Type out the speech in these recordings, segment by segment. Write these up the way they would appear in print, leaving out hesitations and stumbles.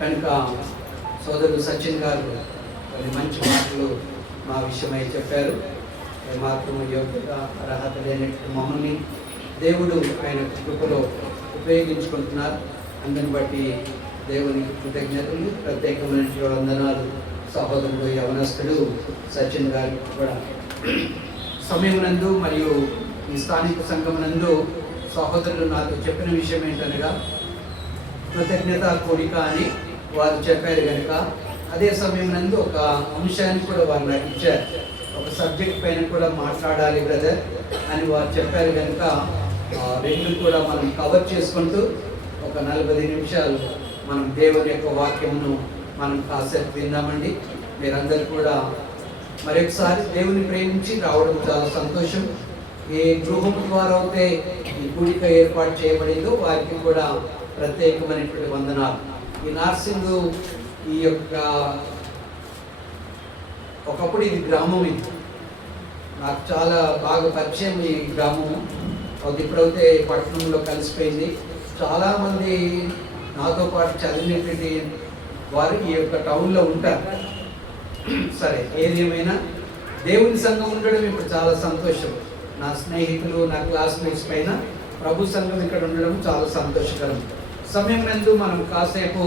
కనుక సోదరుడు సచిన్ గారు కొన్ని మంచి మాటలు మా విషయమై చెప్పారు. మాత్రము యోగ్యత అర్హత లేనట్టు మమ్మల్ని దేవుడు ఆయన కృపలో ఉపయోగించుకుంటున్నారు. అందుని బట్టి దేవునికి కృతజ్ఞతలు, ప్రత్యేకమైన వందనాలు. సహోదరుడు యవనస్తుడు సచిన్ గారికి కూడా సమయమునందు మరియు ఈ స్థానిక సంఘమునందు సహోదరులు నాతో చెప్పిన విషయం ఏంటనగా కృతజ్ఞత కోరిక అని వారు చెప్పారు కనుక అదే సమయం నందు ఒక అంశాన్ని కూడా వారు నాకు ఇచ్చారు. ఒక సబ్జెక్ట్ పైన కూడా మాట్లాడాలి బ్రదర్ అని వారు చెప్పారు కనుక రెండు కూడా మనం కవర్ చేసుకుంటూ ఒక 40 నిమిషాలు మనం దేవుని యొక్క వాక్యమును మనం కాసేపు విందామండి. మీరందరూ కూడా మరొకసారి దేవుని ప్రేమించి రావడం చాలా సంతోషం. ఏ గృహం ద్వారా అయితే ఈ కూడిక ఏర్పాటు చేయబడిందో వారికి కూడా ప్రత్యేకమైనటువంటి వందనాలు. ఈ నర్సింగ్ ఈ యొక్క ఒకప్పుడు ఇది గ్రామం, ఇది నాకు చాలా బాగా పరిచయం ఈ గ్రామం. అది ఇప్పుడైతే పట్టణంలో కలిసిపోయింది. చాలామంది నాతో పాటు చదివినటువంటి వారు ఈ యొక్క టౌన్లో ఉంటారు. సరే, ఏది ఏమైనా దేవుని సంఘం ఉండడం ఇప్పుడు చాలా సంతోషం. నా స్నేహితులు, నా క్లాస్మేట్స్ పైన ప్రభు సంఘం ఇక్కడ ఉండడం చాలా సంతోషకరం. సమయం నందు మనం కాసేపు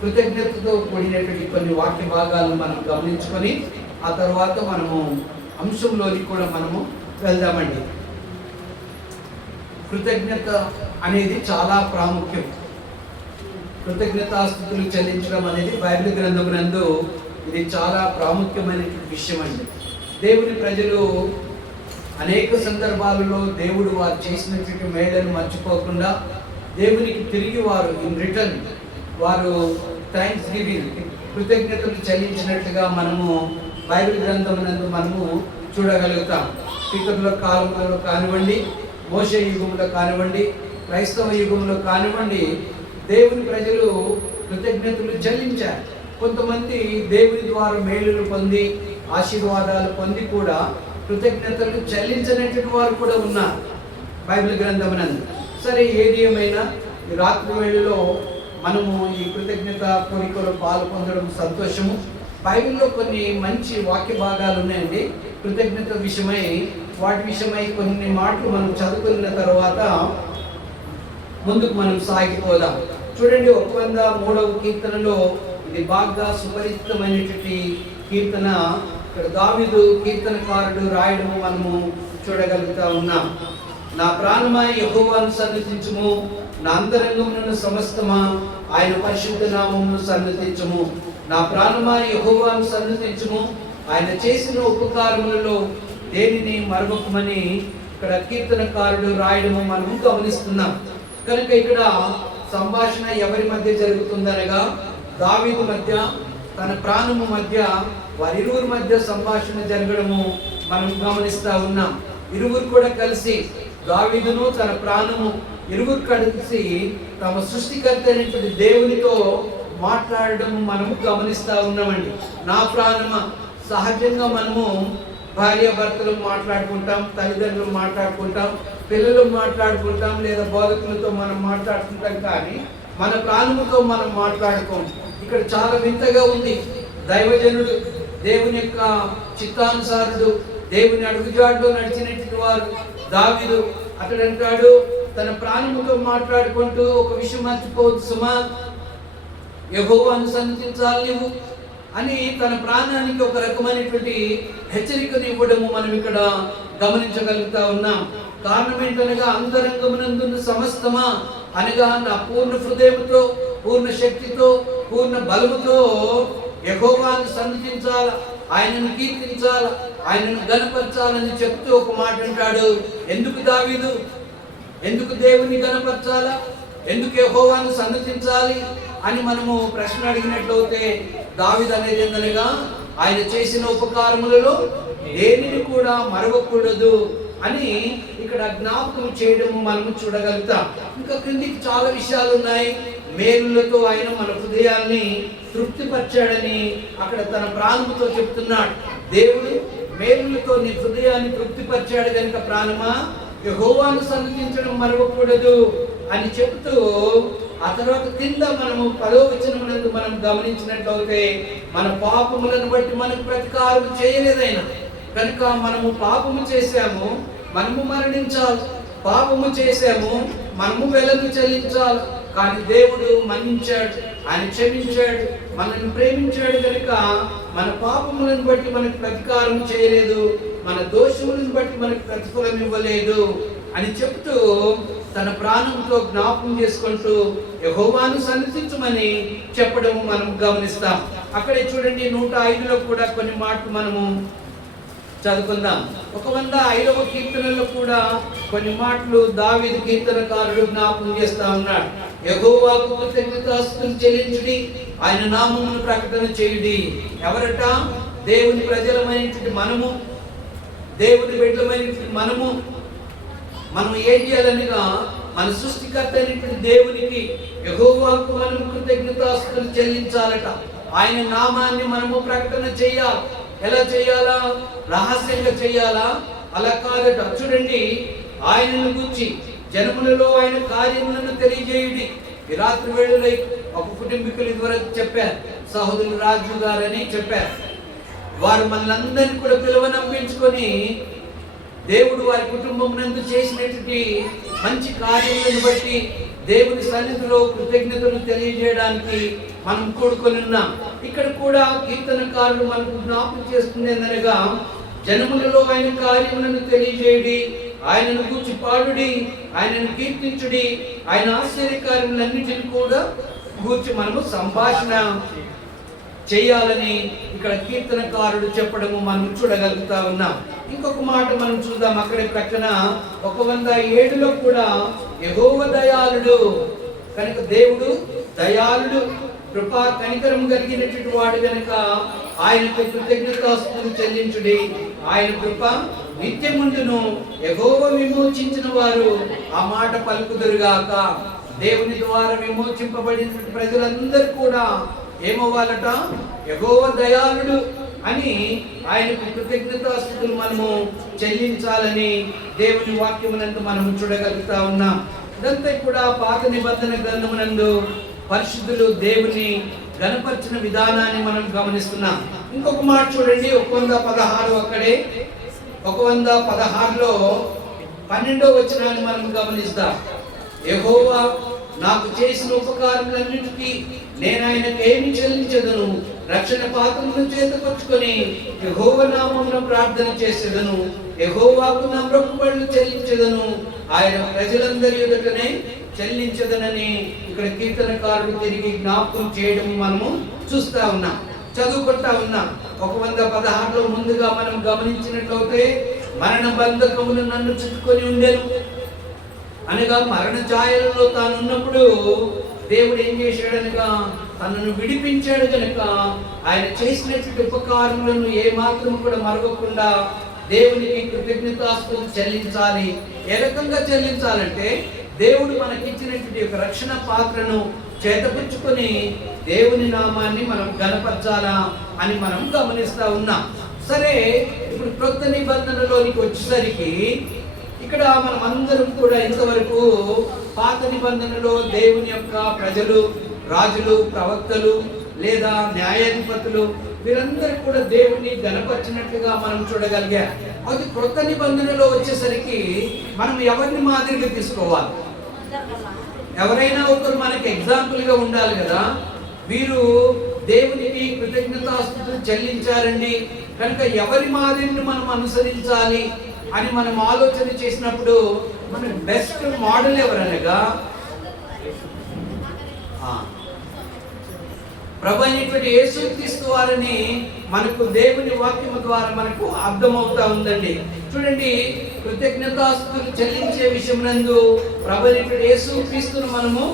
కృతజ్ఞతతో కూడినటువంటి కొన్ని వాక్య భాగాలను మనం గమనించుకొని ఆ తర్వాత మనము అంశంలోకి కూడా మనము వెళ్దామండి. కృతజ్ఞత అనేది చాలా ప్రాముఖ్యం. కృతజ్ఞతాస్తుతులు చెల్లించడం అనేది బైబిల్ గ్రంథమునందు ఇది చాలా ప్రాముఖ్యమైనటువంటి విషయం అండి. దేవుని ప్రజలు అనేక సందర్భాలలో దేవుడు వారు చేసినటువంటి మేళ్లను మర్చిపోకుండా దేవునికి తిరిగి వారు ఇన్ రిటర్న్ వారు థ్యాంక్స్ గివింగ్ కృతజ్ఞతలు చెల్లించినట్లుగా మనము బైబిల్ గ్రంథమునందు మనము చూడగలుగుతాం. పితరుల కాలంలో కానివ్వండి, మోషే యుగంలో కానివ్వండి, క్రైస్తవ యుగంలో కానివ్వండి, దేవుని ప్రజలు కృతజ్ఞతలు చెల్లించారు. కొంతమంది దేవుని ద్వారా మేలులు పొంది ఆశీర్వాదాలు పొంది కూడా కృతజ్ఞతలు చెల్లించనటువంటి వారు కూడా ఉన్నారు బైబిల్ గ్రంథమునందు. సరే, ఏది ఏమైనా ఈ రాత్రి వేళలో మనము ఈ కృతజ్ఞత కోరికలో పాలు పొందడం సంతోషము. బైబిల్లో కొన్ని మంచి వాక్య భాగాలు ఉన్నాయండి కృతజ్ఞత విషయమై. వాటి విషయమై కొన్ని మాటలు మనం చదువుకున్న తర్వాత ముందుకు మనం సాగిపోదాం. చూడండి, 103వ కీర్తనలో ఇది బాగా సుపరిచితమైనటువంటి కీర్తన. ఇక్కడ దావీదు కీర్తనకారుడు రాయడము మనము చూడగలుగుతా ఉన్నాం. నా ప్రాణమా యెహోవాను సన్నిధించుము, నా అంతరంగమున సమస్తమా ఆయన పరిశుద్ధ నామమును సన్నిధించుము. నా ప్రాణమా యెహోవాను సన్నిధించుము, ఆయన చేసిన ఉపకారములలో దేనిని మరవకమని ఇక్కడ కీర్తనకారుడు రాయడము మనము గమనిస్తున్నాం. కనుక ఇక్కడ సంభాషణ ఎవరి మధ్య జరుగుతుందనగా దావీదు మధ్య, తన ప్రాణము మధ్య, వారిరువురి మధ్య సంభాషణ జరగడము మనం గమనిస్తా ఉన్నాం. ఇరువురు కూడా కలిసి, దావీదును తన ప్రాణము ఇరువురు కలిసి తమ సృష్టికర్త అయినటువంటి దేవునితో మాట్లాడడం మనము గమనిస్తా ఉన్నామండి. నా ప్రాణమా, సహజంగా మనము భార్యాభర్తలు మాట్లాడుకుంటాం, తల్లిదండ్రులు మాట్లాడుకుంటాం, పిల్లలు మాట్లాడుకుంటాం, లేదా బోధకులతో మనం మాట్లాడుకుంటాం, కానీ మన ప్రాణముతో మనం మాట్లాడుకోం. ఇక్కడ చాలా వింతగా ఉంది. దైవజనుడు, దేవుని యొక్క చిత్తానుసారుడు, దేవుని అడుగుజాడులో నడిచినటువంటి వారు దావీదు అతడు అంటాడు, తన ప్రాణముతో మాట్లాడుకుంటూ ఒక విషయం మర్చిపోవద్దు సుమా, యెహోవాను సన్నిధించాలి నువ్వు అని తన ప్రాణానికి ఒక రకమైనటువంటి హెచ్చరికను ఇవ్వడము మనం ఇక్కడ గమనించగలుగుతా ఉన్నాం. కారణం ఏంటనగా అంతరంగమునందున్న సమస్తమా అనగా నా పూర్ణ హృదయంతో, పూర్ణ శక్తితో, పూర్ణ బలముతో యెహోవాను సన్నిధించాల, ఆయనను కీర్తించాల, ఆయనను గణపరచాలని చెప్తూ ఒక మాట అంటాడు. ఎందుకు దావీదు, ఎందుకు దేవుని గణపరచాలా, ఎందుకు యెహోవాను సన్నిధించాలి అని మనము ప్రశ్న అడిగినట్లయితే దావీదు అనేది ఏందనగా ఆయన చేసిన ఉపకారములలో దేనిని కూడా మరవకూడదు అని ఇక్కడ జ్ఞాపకం చేయడము మనము చూడగలుగుతాం. ఇంకా క్రిందికి చాలా విషయాలు ఉన్నాయి. మేలులతో ఆయన మన హృదయాన్ని తృప్తిపరిచాడని అక్కడ తన ప్రాణముతో చెప్తున్నాడు. దేవుడు మేలులతో నీ హృదయాన్ని తృప్తిపరిచాడు కనుక ప్రాణమా యెహోవాను సన్నిధించడం మరవకూడదు అని చెప్తూ ఆ తర్వాత కింద మనము 10వ వచనమునందు మనం గమనించినట్లయితే మన పాపములను బట్టి మనకు ప్రతీకారం చేయలేదైనా కనుక మనము పాపము చేశాము, మనము మరణించాలి. పాపము చేశాము, మనము వెలను చెల్లించాలి. కానీ దేవుడు మన్నించాడు, ఆయన క్షమించాడు, మనల్ని ప్రేమించాడు. కనుక మన పాపములను బట్టి మనకు ప్రతీకారం చేయలేదు, మన దోషములను బట్టి మనకు ప్రతిఫలం ఇవ్వలేదు అని చెప్తూ తన ప్రాణంతో జ్ఞాపకం చేసుకుంటూ యెహోవాను సన్నిధించమని చెప్పడం మనం గమనిస్తాం. అక్కడే చూడండి 105లో కూడా కొన్ని మాటలు మనము చదువుకుందాం. 105వ కీర్తనలో కూడా కొన్ని మాటలు దావీదు కీర్తనకారుడు జ్ఞాపకం చేస్తా ఉన్నాడు. యెహోవాకు కృతజ్ఞతాస్తుతులు చెల్లించుడి, ఆయన నామమును ప్రకటన చేయుడి. ఎవరట? దేవుని ప్రజలమైనటువంటి మనము, దేవుని బిడ్డలమైనటువంటి మనం ఏం చేయాలనగా మన సృష్టికర్త అయినటువంటి దేవునికి యెహోవాకు మనం కృతజ్ఞతాస్తుతులు చెల్లించాలట. ఆయన నామాన్ని మనము ప్రకటన చేయాలి. ఎలా చేయాలా? రహస్యంగా చేయాలా? అలా కాదట. చూడండి, ఆయనను గురించి జనములలో ఆయన కార్యములను తెలియజేయుడి. ఈ రాత్రి వేళలో ఒక కుటుంబీకులు ఇదివరకు చెప్పారు, సహోదరులు రాజు గారని చెప్పారు. వారు మనలందరినీ కూడా పిలువనంపించుకొని దేవుడు వారి కుటుంబం నందు చేసినటువంటి మంచి కార్యములను బట్టి దేవుని సన్నిధిలో కృతజ్ఞతలు తెలియజేయడానికి మనం కూడుకొని ఉన్నాం. ఇక్కడ కూడా కీర్తనకారులు మనకు జ్ఞాపకం చేస్తుంది ఏందనగా, జనములలో ఆయన కార్యములను తెలియజేయుడి, ఆయనను గూర్చి పాడుడి, ఆయనను కీర్తించుడి, ఆయన ఆశ్చర్యకార్యములన్నిటిని కూడా గూర్చి మనము సంభాషణ చేయాలని ఇక్కడ కీర్తనకారుడు చెప్పడము మనం చూడగలుగుతా ఉన్నాం. ఇంకొక మాట మనం చూద్దాం. అక్కడే ప్రక్కన 107లో కూడా యెహోవా దయాళుడు, కనుక దేవుడు దయాళుడు, కృపా కనికరం కలిగినటువంటి వాడు కనుక ఆయనకు కృతజ్ఞతాస్తుతులు చెల్లించుడి, ఆయన కృప నిత్యముండును, యెహోవా విమోచించిన వారు ఆ మాట పలుకుదురుగాక. దేవుని ద్వారా విమోచింపబడిన ప్రజలందరూ కూడా ఏమవ్వాలట? యెహోవా దయాళుడు అని ఆయనకు కృతజ్ఞతాస్తుతులు మనము చెల్లించాలని దేవుని వాక్యమునందు మనం చూడగలుగుతా ఉన్నాం. ఇదంతా కూడా పాత నిబంధన గ్రంథమునందు పరిశుద్ధులు దేవుని గణపరిచిన విధానాన్ని మనం గమనిస్తున్నాం. ఇంకొక మాట చూడండి, 116 అక్కడే 116లో 12వ వచనాన్ని మనం గమనిస్తాం. యెహోవా నాకు చేసిన ఉపకారములన్నిటికీ నేను ఆయనకు ఏమి చెల్లించదను? రక్షణ పాత్రను చేతపట్టుకొని యెహోవా నామమున ప్రార్థన చేసేదను, యెహోవాకు నా మొక్కుబడులు చెల్లించదను, ఆయన ప్రజలందరి ఎదుటనే చెల్లించదనని ఇక్కడ కీర్తనకారుడు తిరిగి జ్ఞాపకం చేయడం మనము చూస్తా ఉన్నాం, చదువుకుంటా ఉన్నాం. 116లో ముందుగా మనం గమనించినట్లయితే మరణ బంధకములు నన్ను చుట్టుకొని ఉండెను అనగా మరణ ఛాయలలో తాను ఉన్నప్పుడు దేవుడు ఏం చేశాడనగా తనను విడిపించాడు. కనుక ఆయన చేసినటువంటి ఉపకారములను ఏ మాత్రం కూడా మరవకుండా దేవునికి కృతజ్ఞతాస్తుతులు చెల్లించాలి. ఏ రకంగా చెల్లించాలంటే దేవుడు మనకిచ్చినటువంటి ఒక రక్షణ పాత్రను చేతపుచ్చుకొని దేవుని నామాన్ని మనం గణపరచాలా అని మనం గమనిస్తా ఉన్నాం. సరే, ఇప్పుడు క్రొత్త నిబంధనలోనికి వచ్చేసరికి ఇక్కడ మనం అందరం కూడా ఇంతవరకు పాత నిబంధనలో దేవుని యొక్క ప్రజలు, రాజులు, ప్రవక్తలు లేదా న్యాయాధిపతులు వీరందరూ కూడా దేవుని గణపరిచినట్లుగా మనం చూడగలిగాం. అది క్రొత్త నిబంధనలో వచ్చేసరికి మనం ఎవరిని మాదిరిగా తీసుకోవాలి? ఎవరైనా ఒకరు మనకి ఎగ్జాంపుల్ గా ఉండాలి కదా. వీరు దేవునికి కృతజ్ఞతాస్తుతులు చెల్లించారండి కనుక ఎవరి మాదిరిని మనం అనుసరించాలి అని మనం ఆలోచన చేసినప్పుడు మన బెస్ట్ మోడల్ ఎవరనగా ప్రభు అయినటువంటి యేసుక్రీస్తు వారిని మనకు దేవుని వాక్యము ద్వారా మనకు అర్థమవుతా ఉందండి. చూడండి, కృతజ్ఞతాస్తుతులు చెల్లించే విషయం నందు ప్రభు అయినటువంటి యేసుక్రీస్తును మనము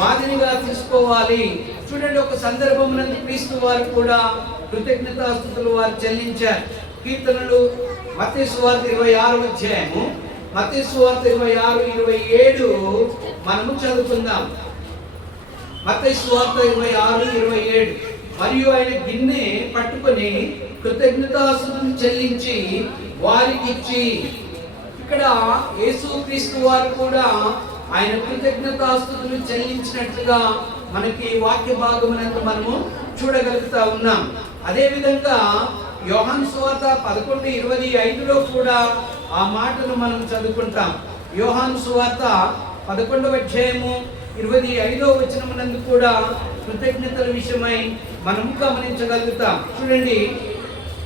మాదిరిగా తీసుకోవాలి. చూడండి, ఒక సందర్భం నందు క్రీస్తు వారు కూడా కృతజ్ఞతాస్తుతులు వారు చెల్లించారు. కీర్తనలు మత్తయి సువార్త 26వ అధ్యాయము, మత్తయి సువార్త 26:27 మనము చదువుకుందాం. మత్తయి సువార్త 26:27 మరియు ఆయన గిన్నె పట్టుకొని కృతజ్ఞతాస్తుతులు చెల్లించి వారికి ఇచ్చి. ఇక్కడ యేసుక్రీస్తు వారు కూడా ఆయన కృతజ్ఞతాస్తుతులు చెల్లించినట్లుగా మనకి వాక్య భాగమునందు మనము చూడగలుగుతా ఉన్నాం. అదే విధంగా యోహాను సువార్త 11:25లో కూడా ఆ మాటను మనం చదువుకుంటాం. యోహాను సువార్త 11వ అధ్యాయము 25వ వచనమునందు కూడా కృతజ్ఞతల విషయమై మనం గమనించగలుగుతాం. చూడండి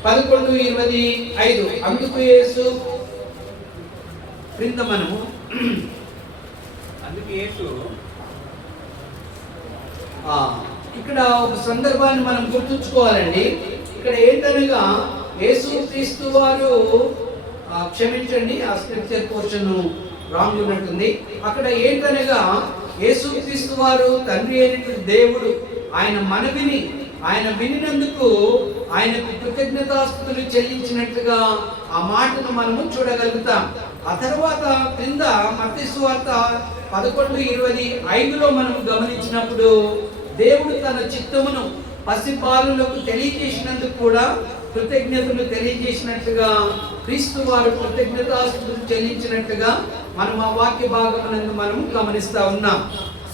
11:25. అందుకు యేసు క్రింద మనము ఇక్కడ ఒక సందర్భాన్ని మనం గుర్తుంచుకోవాలండి. ఇక్కడ ఏంటనగా యేసు క్రీస్తు వారు క్షమించండి, ఆ స్క్రిప్చర్ పోర్షన్ రాంగ్ ఉన్నట్టుంది. అక్కడ ఏంటనగా యేసు క్రీస్తు వారు తండ్రి అయినటువంటి దేవుడు ఆయన వినినందుకు ఆయనకు కృతజ్ఞతాస్తుతులు చెల్లించినట్లుగా ఆ మాటను మనము చూడగలుగుతాం. ఆ తర్వాత క్రింద మత్తయి సువార్త 11:25లో మనం గమనించినప్పుడు దేవుడు తన చిత్తమును పసిపాలులకు తెలియజేసినందుకు కూడా కృతజ్ఞతలు తెలియజేసినట్లుగా క్రీస్తు వారు కృతజ్ఞతాస్తుతులు చెల్లించినట్లుగా మనం ఆ వాక్య భాగమునందు మనం గమనిస్తా ఉన్నాం.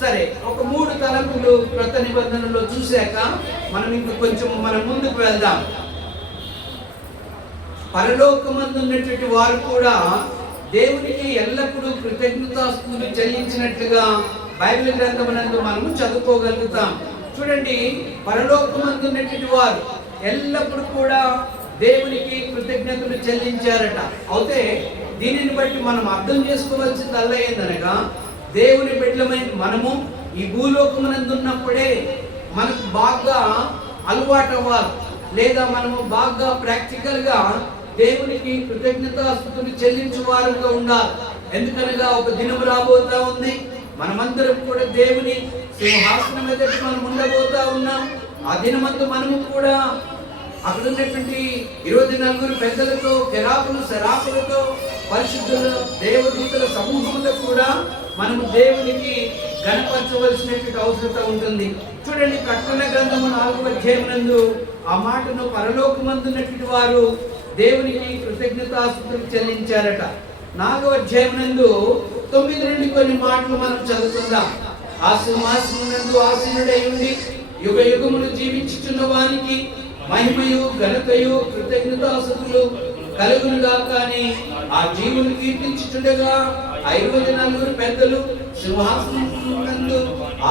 సరే, ఒక 3 తలంపులు క్రొత్త నిబంధనలో చూశాక మనం ఇంక కొంచెం మనం ముందుకు వెళ్దాం. పరలోకమందు ఉన్నటువంటి వారు కూడా దేవునికి ఎల్లప్పుడూ కృతజ్ఞతాస్తుతులు చెల్లించినట్లుగా బైబిల్ గ్రంథమునందు మనము చదువుకోగలుగుతాం. చూడండి, పరలోకమందు ఉన్నటువంటి వారు ఎల్లప్పుడూ కూడా దేవునికి కృతజ్ఞతలు చెల్లించారట. అయితే దీనిని బట్టి మనం అర్థం చేసుకోవాల్సిందల్లా ఏందనగా, దేవుని బిడ్డలమైన మనము ఈ భూలోకమునందు ఉన్నప్పుడే మనకు బాగా అలవాటు అవ్వాలి, లేదా మనము బాగా ప్రాక్టికల్గా దేవునికి కృతజ్ఞతాస్తుతులు చెల్లించే వారుగా ఉండాలి. ఎందుకనగా ఒక దినం రాబోతా ఉంది, మనమందరం కూడా దేవుని సింహాసనం ఎదుట మనం ఉండబోతా ఉన్నాం. ఆ దినమందు మనము కూడా అక్కడ ఉన్నటువంటి 24 పెద్దలతో, కెరాపులు, శరాపులతో, పరిశుద్ధుల దేవదూతల సమూహంలో కూడా మనము దేవునికి గణపరచవలసినటువంటి అవసరత ఉంటుంది. చూడండి, ప్రకటన గ్రంథము 4వ అధ్యాయమునందు ఆ మాటను పరలోకమందున్నటువంటి వారు దేవునికి కృతజ్ఞతాస్తుతులు చెల్లించారట. 4వ అధ్యాయమునందు 9 నుండి కొన్ని మాటలు మనం చదువుకుందాం. ఆ సింహాసనమునందు ఆసీనుడై ఉండి యుగ యుగములు జీవించుచున్న వానికి మహిమయు ఘనతయు కృతజ్ఞతాస్తుతులు కలుగునుగాక అని ఆ జీవులు కీర్తించుచుండగా 24 పెద్దలు సింహాసనమునందు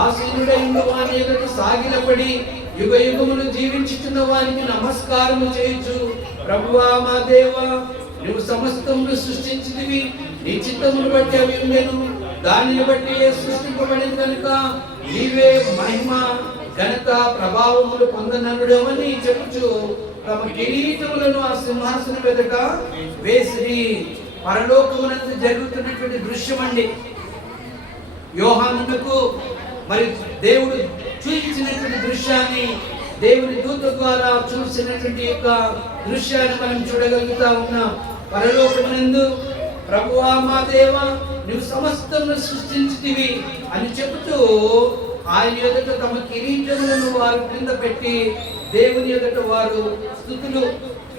ఆసీనుడై ఉన్న వాని ఎదుట సాగిలపడి యుగ యుగములు జీవించుచున్న వానికి నమస్కారము చేయుచు, ప్రభువా మా దేవా, నువ్వు సమస్తమును సృష్టించితివి, నీ చిత్తమును బట్టి అవి ఉండెను, దానిని బట్టి సృష్టింపబడింది కనుక నీవే మహిమ ఘనత ప్రభావములు పొందననుడవని చెప్పుచు తమ కిరీటములను ఆ సింహాసనం ఎదుట వేసిరి. పరలోకమునందు జరుగుతున్నటువంటి దృశ్యం అండి. యోహానుకు మరి దేవుడు చూపించినటువంటి దృశ్యాన్ని, దేవుని దూత ద్వారా చూసినటువంటి యొక్క దృశ్యాన్ని మనం చూడగలుగుతా ఉన్నాం. పరలోకమునందు ప్రభువా మా దేవా, నువ్వు సమస్తమును సృష్టించితివి అని చెబుతూ ఆయన ఎదుట తమ కిరీటములను వారు కింద పెట్టి దేవుని ఎదుట వారు స్తుతులు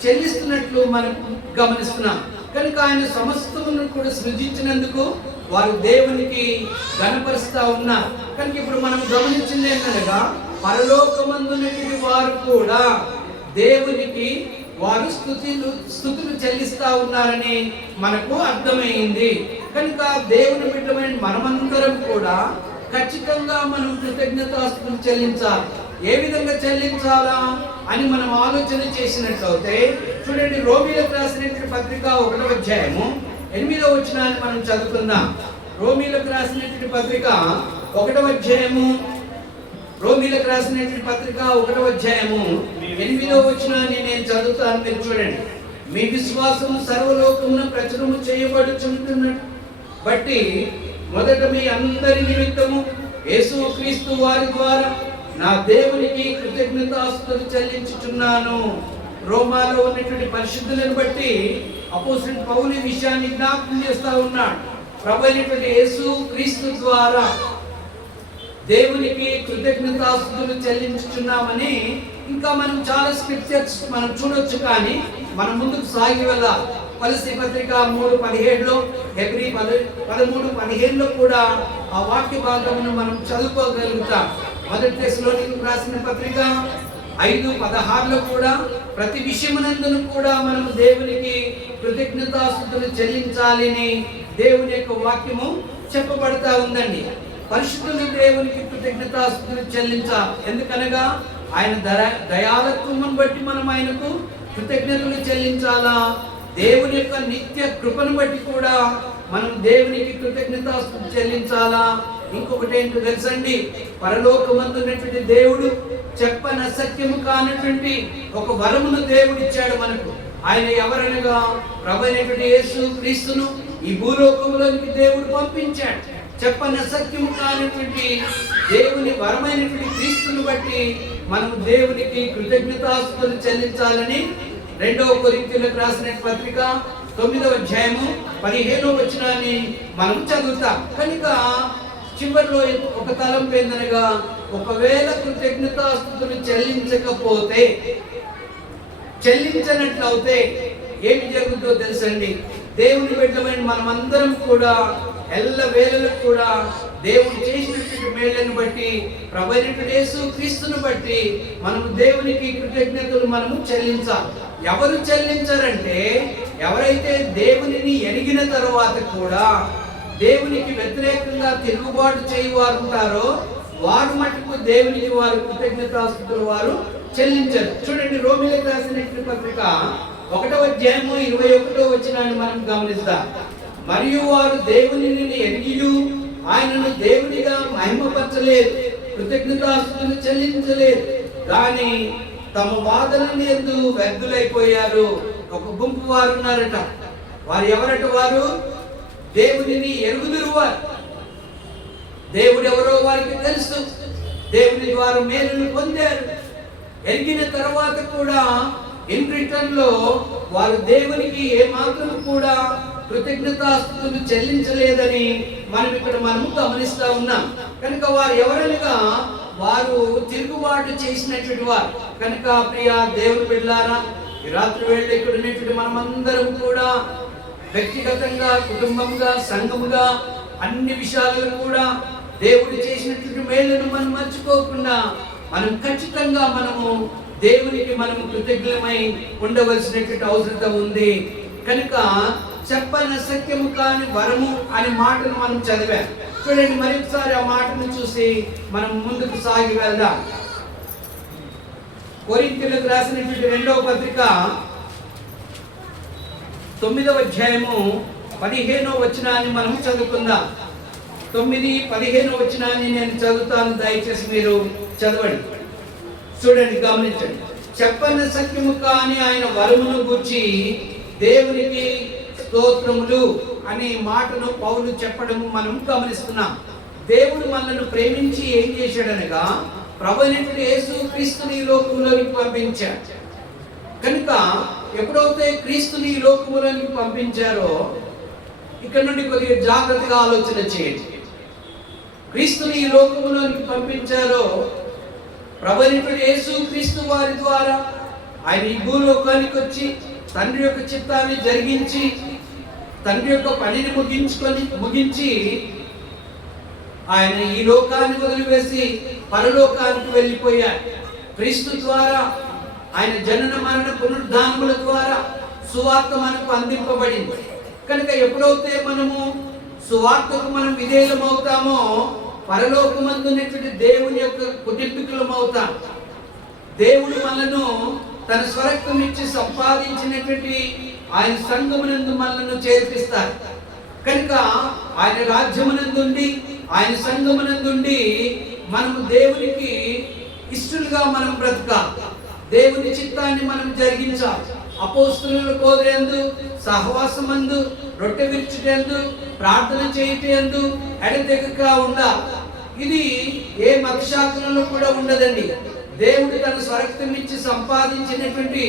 చెల్లిస్తున్నట్లు మనం గమనిస్తున్నాం. కనుక ఆయన సమస్తమును కూడా సృజించినందుకు వారు దేవునికి గణపరుస్తా ఉన్నారు. కనుక ఇప్పుడు మనం గమనించింది ఏంటనగా, పరలోకమందున్నటువంటి వారు కూడా దేవునికి వారు స్తుతులు చెల్లిస్తా ఉన్నారని మనకు అర్థమైంది. కనుక దేవుని బిడ్డమైన మనమందరం కూడా ఖచ్చితంగా మనం కృతజ్ఞతాస్తుతులు చెల్లించాలి. ఏ విధంగా చెల్లించాలా అని మనం ఆలోచన చేసినట్లయితే చూడండి, రోమీలకు రాసినటువంటి పత్రిక 1వ అధ్యాయము 8వ వచనాన్ని మనం చదువుకుందాం. రోమీలకు రాసినటువంటి పత్రిక 1వ అధ్యాయము 1వ అధ్యాయము 8వ వచనాన్ని నేను చదువుతాను, మీరు చూడండి. మీ విశ్వాసము సర్వలోకమున ప్రచురము చేయబడుచుంటున్నట్టు బట్టి మొదట మీ అందరి నిమిత్తము యేసుక్రీస్తు వారి ద్వారా నా దేవునికి కృతజ్ఞతాస్తుతులు చెల్లించుచున్నాను. రోమాలో ఉన్నటువంటి పరిశుద్ధులను బట్టి అపోస్తలుడు పౌలు ఈ విషయాన్ని జ్ఞాపకం చేస్తా ఉన్నాడు. ప్రభు అయినటువంటి యేసుక్రీస్తు ద్వారా దేవునికి కృతజ్ఞతాస్తుతులు చెల్లించుచున్నామని ఇంకా మనం చాలా స్క్రిప్చర్స్ మనం చూడొచ్చు, కానీ మనం ముందుకు సాగి వెళ్ళాలి. కొలస్సీ పత్రిక 3:17లో, హెబ్రీ 13:15లో కూడా ఆ వాక్య భాగమును మనం చదువుకోగలుగుతాం. మొదటి తెస్సలోనికీయులకు రాసిన పత్రిక 5:16లో కూడా ప్రతి విషయమునందును కూడా మనం దేవునికి కృతజ్ఞతాస్తుతులు చెల్లించాలని దేవుని యొక్క వాక్యము చెప్పబడతా ఉందండి. పరిశుద్ధులు దేవునికి కృతజ్ఞతాస్తుతులు చెల్లించాలి. ఎందుకనగా ఆయన దయాళత్వమును బట్టి మనం ఆయనకు కృతజ్ఞతలు చెల్లించాలా. దేవుని యొక్క నిత్య కృపను బట్టి కూడా మనం దేవునికి కృతజ్ఞతాస్తుతులు చెల్లించాలా. ఇంకొకటి ఏంటో తెలుసండి, పరలోకమందున్నటువంటి దేవుడు చెప్పన సత్యము కానటువంటి ఒక వరమును దేవుడు ఇచ్చాడు మనకు. ఆయన ఎవరనగా ప్రభువైనటువంటి యేసు క్రీస్తును ఈ భూలోకంలోనికి దేవుడు పంపించాడు. చెప్పన సత్యము కానటువంటి దేవుని వరమైనటువంటి క్రీస్తును బట్టి మనం దేవునికి కృతజ్ఞతాస్తుతులు చెల్లించాలని 2వ కొరింథీయులకు రాసిన పత్రిక 9వ అధ్యాయము 15వ వచనాన్ని మనం చదువుతాం. కనుక చివరిలో ఒక తలంపు ఏందనగా, ఒకవేళ కృతజ్ఞతాస్తుతులు చెల్లించనట్లయితే ఏమి జరుగుతుందో తెలుసండి. దేవుని బిడ్డలైన మనమందరం కూడా ఎల్ల వేళలకు కూడా దేవుడు చేసినటువంటి మేళ్ళను బట్టి, ప్రభువైనటువంటి యేసు క్రీస్తును బట్టి మనము దేవునికి కృతజ్ఞతలు మనము చెల్లించాలి. ఎవరు చెల్లించారంటే, ఎవరైతే దేవునిని ఎరిగిన తరువాత కూడా దేవునికి వ్యతిరేకంగా తిరుగుబాటు చేయవారు ఉంటారో వారు మటుకు దేవునికి వారు కృతజ్ఞతాస్తుతులు వారు చెల్లించరు. చూడండి, రోమీయులకు రాసిన పత్రిక 1వ అధ్యాయము 21వ వచనాన్ని మనం గమనిస్తాం. మరియు వారు దేవునిని ఎరిగియు ఆయనను దేవునిగా మహిమపరచలేదు, కృతజ్ఞతాస్తుతులు చెల్లించలేదు, కానీ తమ వాదనని యందు వ్యర్థులైపోయారు. ఒక గుంపు వారు ఉన్నారట. వారు ఎవరట? వారు దేవునిని ఎరుగుదురు. వారు దేవుడు ఎవరో వారికి తెలుసు. దేవుని ద్వారా మేలును పొందారు. ఎరిగిన తర్వాత కూడా ఇన్ రిటర్న్ లో వారు దేవునికి ఏమాత్రం కూడా కృతజ్ఞతాస్తుతులు చెల్లించలేదని మనం గమనిస్తా ఉన్నాం. కనుక వారు ఎవరనగా వారు తిరుగుబాటు చేసినటువంటి వారు. కనుక ప్రియ దేవుని బిడ్డలారా, ఈ రాత్రి వేళ ఇక్కడ ఉన్నటువంటి మనమందరం కూడా వ్యక్తిగతంగా, కుటుంబంగా, సంఘముగా అన్ని విషయాలను కూడా దేవుడు చేసినటువంటి మేలును మనం మర్చిపోకుండా మనం ఖచ్చితంగా దేవునికి కృతజ్ఞమై ఉండవలసినటువంటి అవసరం ఉంది. కనుక చెప్పన సత్యము కాని వరము అనే మాటను మనం చదివాం. చూడండి, మరొకసారి ఆ మాటను చూసి మనం ముందుకు సాగి వెళ్దాం. కొరింథీయులకు రాసినటువంటి 2వ పత్రిక 9వ అధ్యాయము 15వ వచనాన్ని మనం చదువుకుందాం. 9:15వ వచనాన్ని నేను చదువుతాను, దయచేసి మీరు చదవండి. చూడండి, గమనించండి. చెప్పన సత్యము కాని ఆయన వరమును గూర్చి దేవునికి స్తోత్రములు అనే మాటను పౌలు చెప్పడం మనం గమనిస్తున్నాం. దేవుడు మనల్ని ప్రేమించి ఏం చేశాడనగా, ప్రభువైనటువంటి యేసు క్రీస్తుని ఈ లోకంలోనికి పంపించాడు. కనుక ఎప్పుడైతే క్రీస్తుని ఈ లోకంలోనికి పంపించారో ఇక్కడ నుండి కొద్దిగా జాగ్రత్తగా ఆలోచన చేయండి. క్రీస్తుని ఈ లోకంలోనికి పంపించారో ప్రభువైనటువంటి యేసు క్రీస్తు వారి ద్వారా ఆయన ఈ భూలోకానికి వచ్చి తండ్రి యొక్క చిత్తాన్ని జరిగించి తండ్రి యొక్క పనిని ముగించి ఆయన ఈ లోకాన్ని వదిలివేసి పరలోకానికి వెళ్ళిపోయారు. క్రీస్తు ద్వారా ఆయన జనన మరణ పునరుద్ధానముల ద్వారా సువార్త మనకు అందింపబడింది. కనుక ఎప్పుడైతే మనము సువార్తకు విధేయులం అవుతామో పరలోకమందున్నటువంటి దేవుని యొక్క కుటుంబీకులం అవుతాం. దేవుడు మనను తన స్వరక్తం ఇచ్చి సంపాదించినటువంటి ఆయన సంఘమునందు మనలను చేర్పిస్తారు. కనుక ఆయన రాజ్యమునందుండి ఆయన సంఘమునందుండి మనము దేవునికి ఇష్టలుగా బ్రతకాలి. దేవుని చిత్తాన్ని జరిగించాలి. అపోస్తలుల బోధయందు, సహవాసమందు, రొట్టె విరుచుటందు, ప్రార్థన చేయుటందు ఎడతెగక ఉండాలి. ఇది ఏ మత శాఖలలో కూడా ఉండదండి. దేవుడు తన స్వరక్తం ఇచ్చి సంపాదించినటువంటి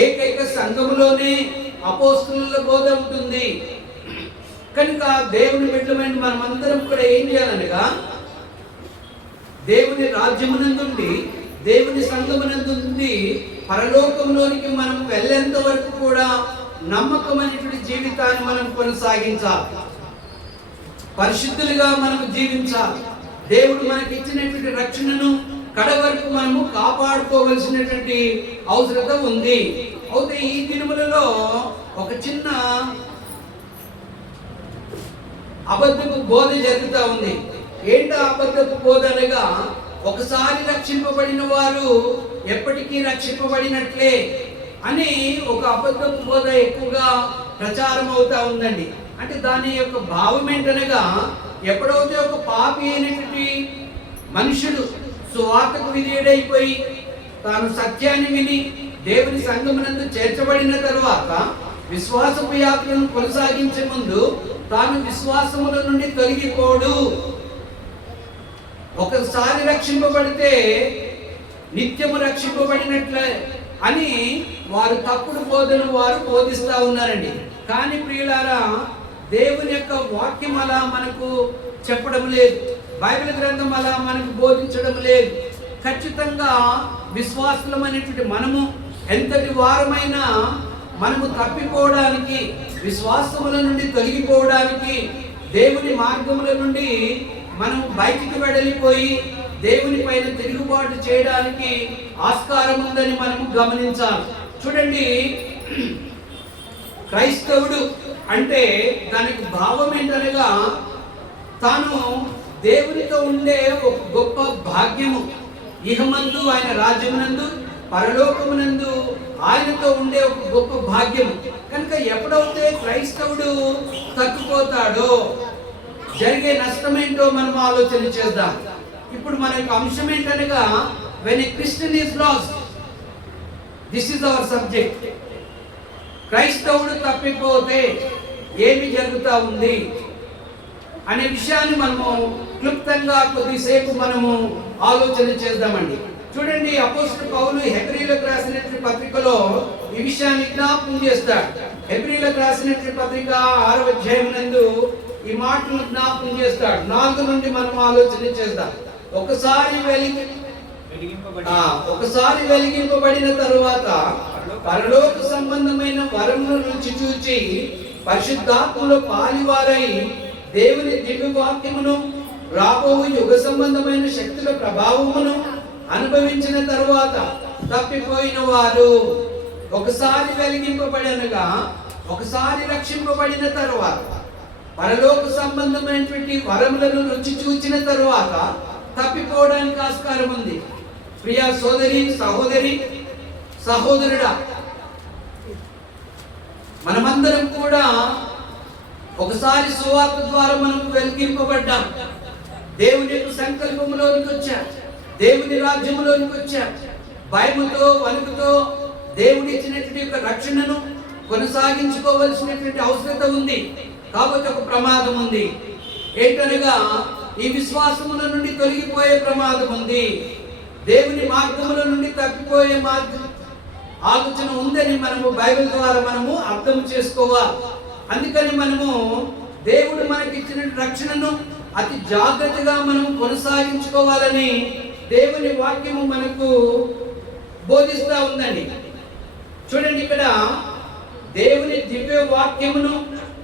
ఏకైక సంఘములోనే అపోస్తలుల బోధ ఉంటుంది. కనుక దేవుని బిడ్డలైన మనమందరం కూడా ఏం చేయాలనగా దేవుని రాజ్యమునందుండి దేవుని సంఘమునందుండి పరలోకంలోనికి మనం వెళ్ళేంత వరకు కూడా నమ్మకమైనటువంటి జీవితాన్ని మనం కొనసాగించాలి. పరిశుద్ధులుగా మనం జీవించాలి. దేవుడు మనకి ఇచ్చినటువంటి రక్షణను కడ వరకు మనము కాపాడుకోవలసినటువంటి అవసరత ఉంది. అయితే ఈ దినములలో ఒక చిన్న అబద్ధపు బోధ జరుగుతూ ఉంది. ఏంటో అబద్ధపు బోధ అనగా, ఒకసారి రక్షింపబడిన వారు ఎప్పటికీ రక్షింపబడినట్లే అని ఒక అబద్ధపు బోధ ఎక్కువగా ప్రచారం అవుతా ఉందండి. అంటే దాని యొక్క భావం ఏంటనగా, ఎప్పుడైతే ఒక పాపి అయినటువంటి మనుషుడు సువార్తకు విధేయుడైపోయి తాను సత్యాన్ని విని దేవుని సంఘమునందు చేర్చబడిన తరువాత విశ్వాసపు యాత్రను కొనసాగించే ముందు తాను విశ్వాసముల నుండి తొలగిపోడు. ఒకసారి రక్షింపబడితే నిత్యము రక్షింపబడినట్లే అని వారు తప్పుడు బోధను వారు బోధిస్తూ ఉన్నారండి. కానీ ప్రియులారా, దేవుని యొక్క వాక్యం అలా మనకు చెప్పడం లేదు. బైబిల్ గ్రంథం అలా మనకు బోధించడం లేదు. ఖచ్చితంగా విశ్వాసులమైనటువంటి మనము ఎంతటి వారమైనా మనము తప్పిపోవడానికి, విశ్వాసముల నుండి తొలగిపోవడానికి, దేవుని మార్గముల నుండి మనం బయటికి వెడలిపోయి దేవుని పైన తిరుగుబాటు చేయడానికి ఆస్కారం ఉందని మనము గమనించాలి. చూడండి, క్రైస్తవుడు అంటే దానికి భావం ఏంటనగా, తాను దేవునితో ఉండే ఒక గొప్ప భాగ్యము, ఇహమందు ఆయన రాజ్యమునందు పరలోకమునందు ఆయనతో ఉండే ఒక గొప్ప భాగ్యము. కనుక ఎప్పుడైతే క్రైస్తవుడు తగ్గిపోతాడో జరిగే నష్టమేంటో మనం ఆలోచన చేద్దాం. ఇప్పుడు మన యొక్క అంశం ఏంటనగా, when a Christian is lost, this is our subject. క్రైస్తవుడు తప్పిపోతే ఏమి జరుగుతూ ఉంది అనే విషయాన్ని మనము క్లుప్తంగా కొద్దిసేపు మనము ఆలోచన చేద్దామండి. చూడండి, అపోస్తలుడు పౌలు హెబ్రీయులకు రాసినటువంటి పత్రికలో ఈ విషయాన్ని జ్ఞాపకం చేస్తాడు. హెబ్రీయులకు రాసినటువంటి పత్రిక 6వ అధ్యాయం నందు ఈ మాటను జ్ఞాపకం చేస్తాడు. 4 నుండి మనం ఆలోచన చేద్దాం. ఒకసారి వెలిగింపబడిన తరువాత పరలోక సంబంధమైన వరమును రుచి చూచి పరిశుద్ధాత్మలో పాలివారై దేవుని దివ్య వాక్యమును రాబో యుగ సంబంధమైన శక్తుల ప్రభావమును అనుభవించిన తరువాత తప్పిపోయిన వారు, ఒకసారి వెలిగింపబడనగా ఒకసారి రక్షింపబడిన తరువాత పరలోక సంబంధమైనటువంటి వరములను రుచి చూచిన తరువాత తప్పిపోవడానికి ఆస్కారం ఉంది. ప్రియా సోదరి, సహోదరుడా, మనమందరం కూడా ఒకసారి సువార్త ద్వారా మనం వెలిగింపబడ్డాం. దేవుని యొక్క సంకల్పంలోనికి వచ్చా, దేవుని రాజ్యంలోనికి వచ్చా. భయముతో వణుకుతో దేవుడి ఇచ్చినటువంటి యొక్క రక్షణను కొనసాగించుకోవలసినటువంటి అవసరత ఉంది. కాబట్టి ఒక ప్రమాదం ఉంది. ఏంటనగా, ఈ విశ్వాసముల నుండి తొలగిపోయే ప్రమాదం ఉంది. దేవుని మార్గముల నుండి తప్పిపోయే ఆలోచన ఉందని మనము బైబిల్ ద్వారా మనము అర్థం చేసుకోవాలి. అందుకని మనము దేవుడు మనకి ఇచ్చిన రక్షణను అతి జాగ్రత్తగా మనం కొనసాగించుకోవాలని దేవుని వాక్యము మనకు బోధిస్తూ ఉందండి. చూడండి, ఇక్కడ దేవుని దివ్య వాక్యమును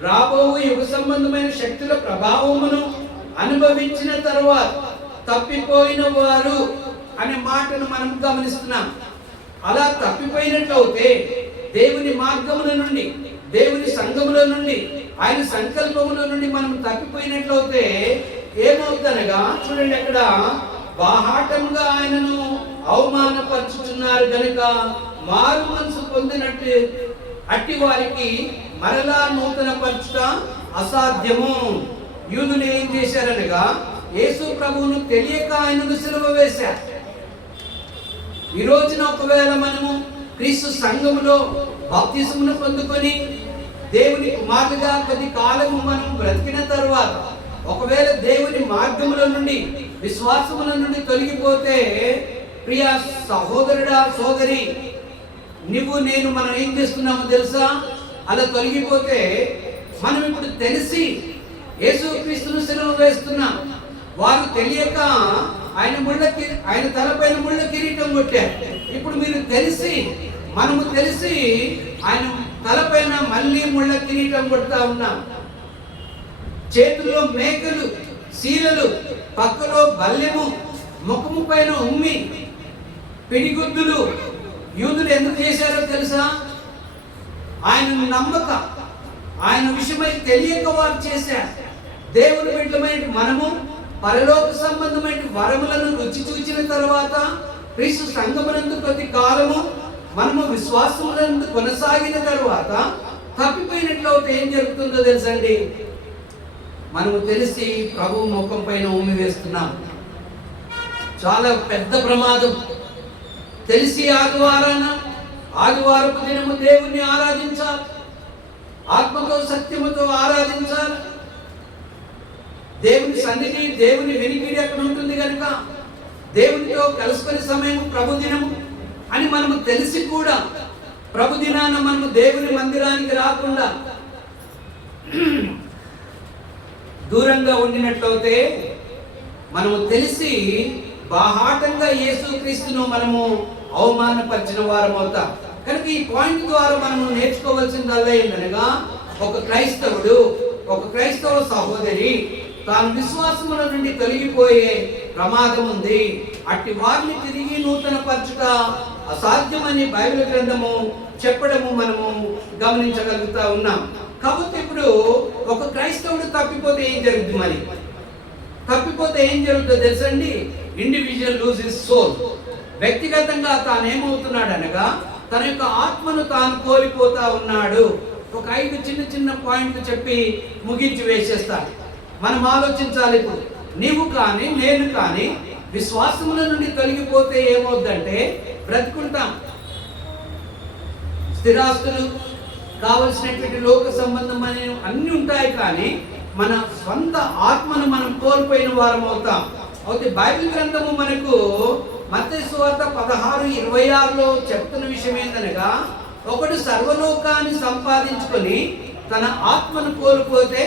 రాబో యుగ సంబంధమైన శక్తుల ప్రభావమును అనుభవించిన తరువాత తప్పిపోయిన వారు అనే మాటను మనం గమనిస్తున్నాం. అలా తప్పిపోయినట్లయితే దేవుని మార్గముల నుండి, దేవుని సంఘముల నుండి, ఆయన సంకల్పముల నుండి మనం తప్పిపోయినట్లయితే ఏమవుతుందనగా, చూడండి, అక్కడ బాహాటంగా ఆయనను అవమానపరుచుతున్నారు కనుక మారు మనసు పొందినట్టు అట్టి వారికి మరలా నూతన పరచుట అసాధ్యము. యూదులు ఏం చేశారనగా, యేసు ప్రభువును తెలియక ఆయనను సిలువ వేశారు. ఈ రోజున ఒకవేళ మనము క్రీస్తు సంఘములో బాప్తిసమును పొందుకొని దేవుని కుమారులుగా కొద్ది కాలము మనం బ్రతికిన తరువాత ఒకవేళ దేవుని మార్గముల నుండి, విశ్వాసముల నుండి తొలగిపోతే, ప్రియ సహోదరుడా, సోదరి, నువ్వు నేను మనం ఏం చేస్తున్నామో తెలుసా? అలా తొలగిపోతే మనం ఇప్పుడు తెలిసి యేసుక్రీస్తును సిలువ వేస్తున్నాం. వారు తెలియక ఆయన తలపైన ముళ్ళ కిరీటం కొట్టారు. ఇప్పుడు మీరు తెలిసి, మనము తెలిసి ఆయన తలపైన మళ్ళీ ముళ్ళ కిరీటం కొడతా ఉన్నాం, చేతుల్లో మేకలు శీలలు, పక్కలో బల్లెము, ముఖము పైన ఉమ్మి, పిడిగుద్దులు. యూదులు ఎందుకు చేశారో తెలుసా? ఆయనను నమ్మక, ఆయన విషయమై తెలియక వారు చేశారు. దేవుని బిడ్డలమైన మనము పరలోక సంబంధమైన వరములను రుచి చూచిన తర్వాత క్రీస్తు సంగమనందు కొద్ది కాలము మనము విశ్వాసములందు కొనసాగిన తర్వాత తప్పిపోయినట్లయితే ఏం జరుగుతుందో తెలుసండి? మనము తెలిసి ప్రభు ముఖం పైన ఉమ్మి వేస్తున్నాం. చాలా పెద్ద ప్రమాదం. తెలిసి ఆదివారపు దినము దేవుణ్ణి ఆరాధించాలి, ఆత్మతో సత్యముతో ఆరాధించాలి. దేవుని సన్నిధి, దేవుని వెనికిడి అక్కడ ఉంటుంది కనుక దేవునితో కలుసుకునే సమయం ప్రభు దినము అని మనము తెలిసి కూడా ప్రభు దినాన మనము దేవుని మందిరానికి రాకుండా దూరంగా ఉండినట్లయితే మనము తెలిసి బాహాటంగా యేసుక్రీస్తును మనము అవమానపరిచిన వారం అవుతాం. కనుక ఈ పాయింట్ ద్వారా మనము నేర్చుకోవాల్సిందల్లా ఏంటనగా, ఒక క్రైస్తవుడు, ఒక క్రైస్తవ సహోదరి తాను విశ్వాసముల నుండి తొలగిపోయే ప్రమాదం ఉంది. అట్టి వారిని తిరిగి నూతన పరచుట అసాధ్యమని బైబిల్ గ్రంథము చెప్పడము మనము గమనించగలుగుతా ఉన్నాం. కాబట్టి ఇప్పుడు ఒక క్రైస్తవుడు తప్పిపోతే ఏం జరుగుతుంది? మరి తప్పిపోతే ఏం జరుగుతుందో తెలుసండి? Individual lose his soul. వ్యక్తిగతంగా తాను ఏమవుతున్నాడు అనగా తన యొక్క ఆత్మను తాను కోల్పోతా ఉన్నాడు. ఒక 5 చిన్న చిన్న పాయింట్లు చెప్పి ముగించి వేసేస్తాను. మనం ఆలోచించాలి. ఇప్పుడు నీవు కానీ నేను కానీ విశ్వాసముల నుండి తొలగిపోతే ఏమవుద్దంటే బ్రతుకుంటాం. స్థిరాస్తులు, కావలసినటువంటి లోక సంబంధం అనేవి అన్నీ ఉంటాయి, కానీ మన స్వంత ఆత్మను మనం కోల్పోయిన వారం అవుతాం. అయితే బైబిల్ గ్రంథము మనకు మత్తయి సువార్త 16:26లో చెప్తున్న విషయం ఏంటనగా, ఒకడు సర్వలోకాన్ని సంపాదించుకొని తన ఆత్మను కోల్పోతే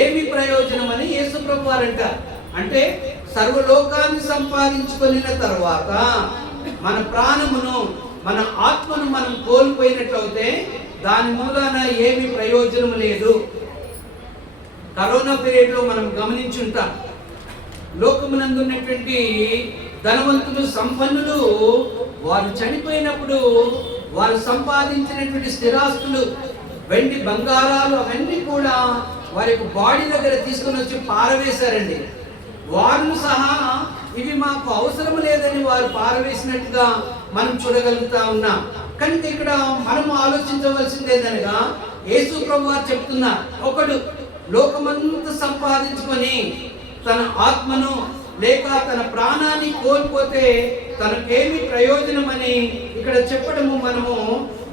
ఏమి ప్రయోజనం అని యేసు ప్రభు వారు అంటారు. అంటే సర్వలోకాన్ని సంపాదించుకున్న తర్వాత మన ప్రాణమును, మన ఆత్మను మనం కోల్పోయినట్లయితే దాని మూలాన ఏమి ప్రయోజనం లేదు. కరోనా పీరియడ్లో మనం గమనించుంటాం, లోకమునందు ఉన్నటువంటి ధనవంతులు, సంపన్నులు వారు చనిపోయినప్పుడు వారు సంపాదించినటువంటి స్థిరాస్తులు, వెండి బంగారాలు అవన్నీ కూడా వారి యొక్క బాడీ దగ్గర తీసుకుని వచ్చి పారవేశారండి. వారిని సహా ఇవి మాకు అవసరం లేదని వారు పారవేసినట్టుగా మనం చూడగలుగుతా ఉన్నాం. కనుక ఇక్కడ మనం ఆలోచించవలసింది ఏంటనగా, యేసు ప్రభు వారు చెప్తున్నారు, ఒకడు లోకమంతా సంపాదించుకొని తన ఆత్మను లేక తన ప్రాణాన్ని కోల్పోతే తనకేమి ప్రయోజనం అని ఇక్కడ చెప్పడము మనము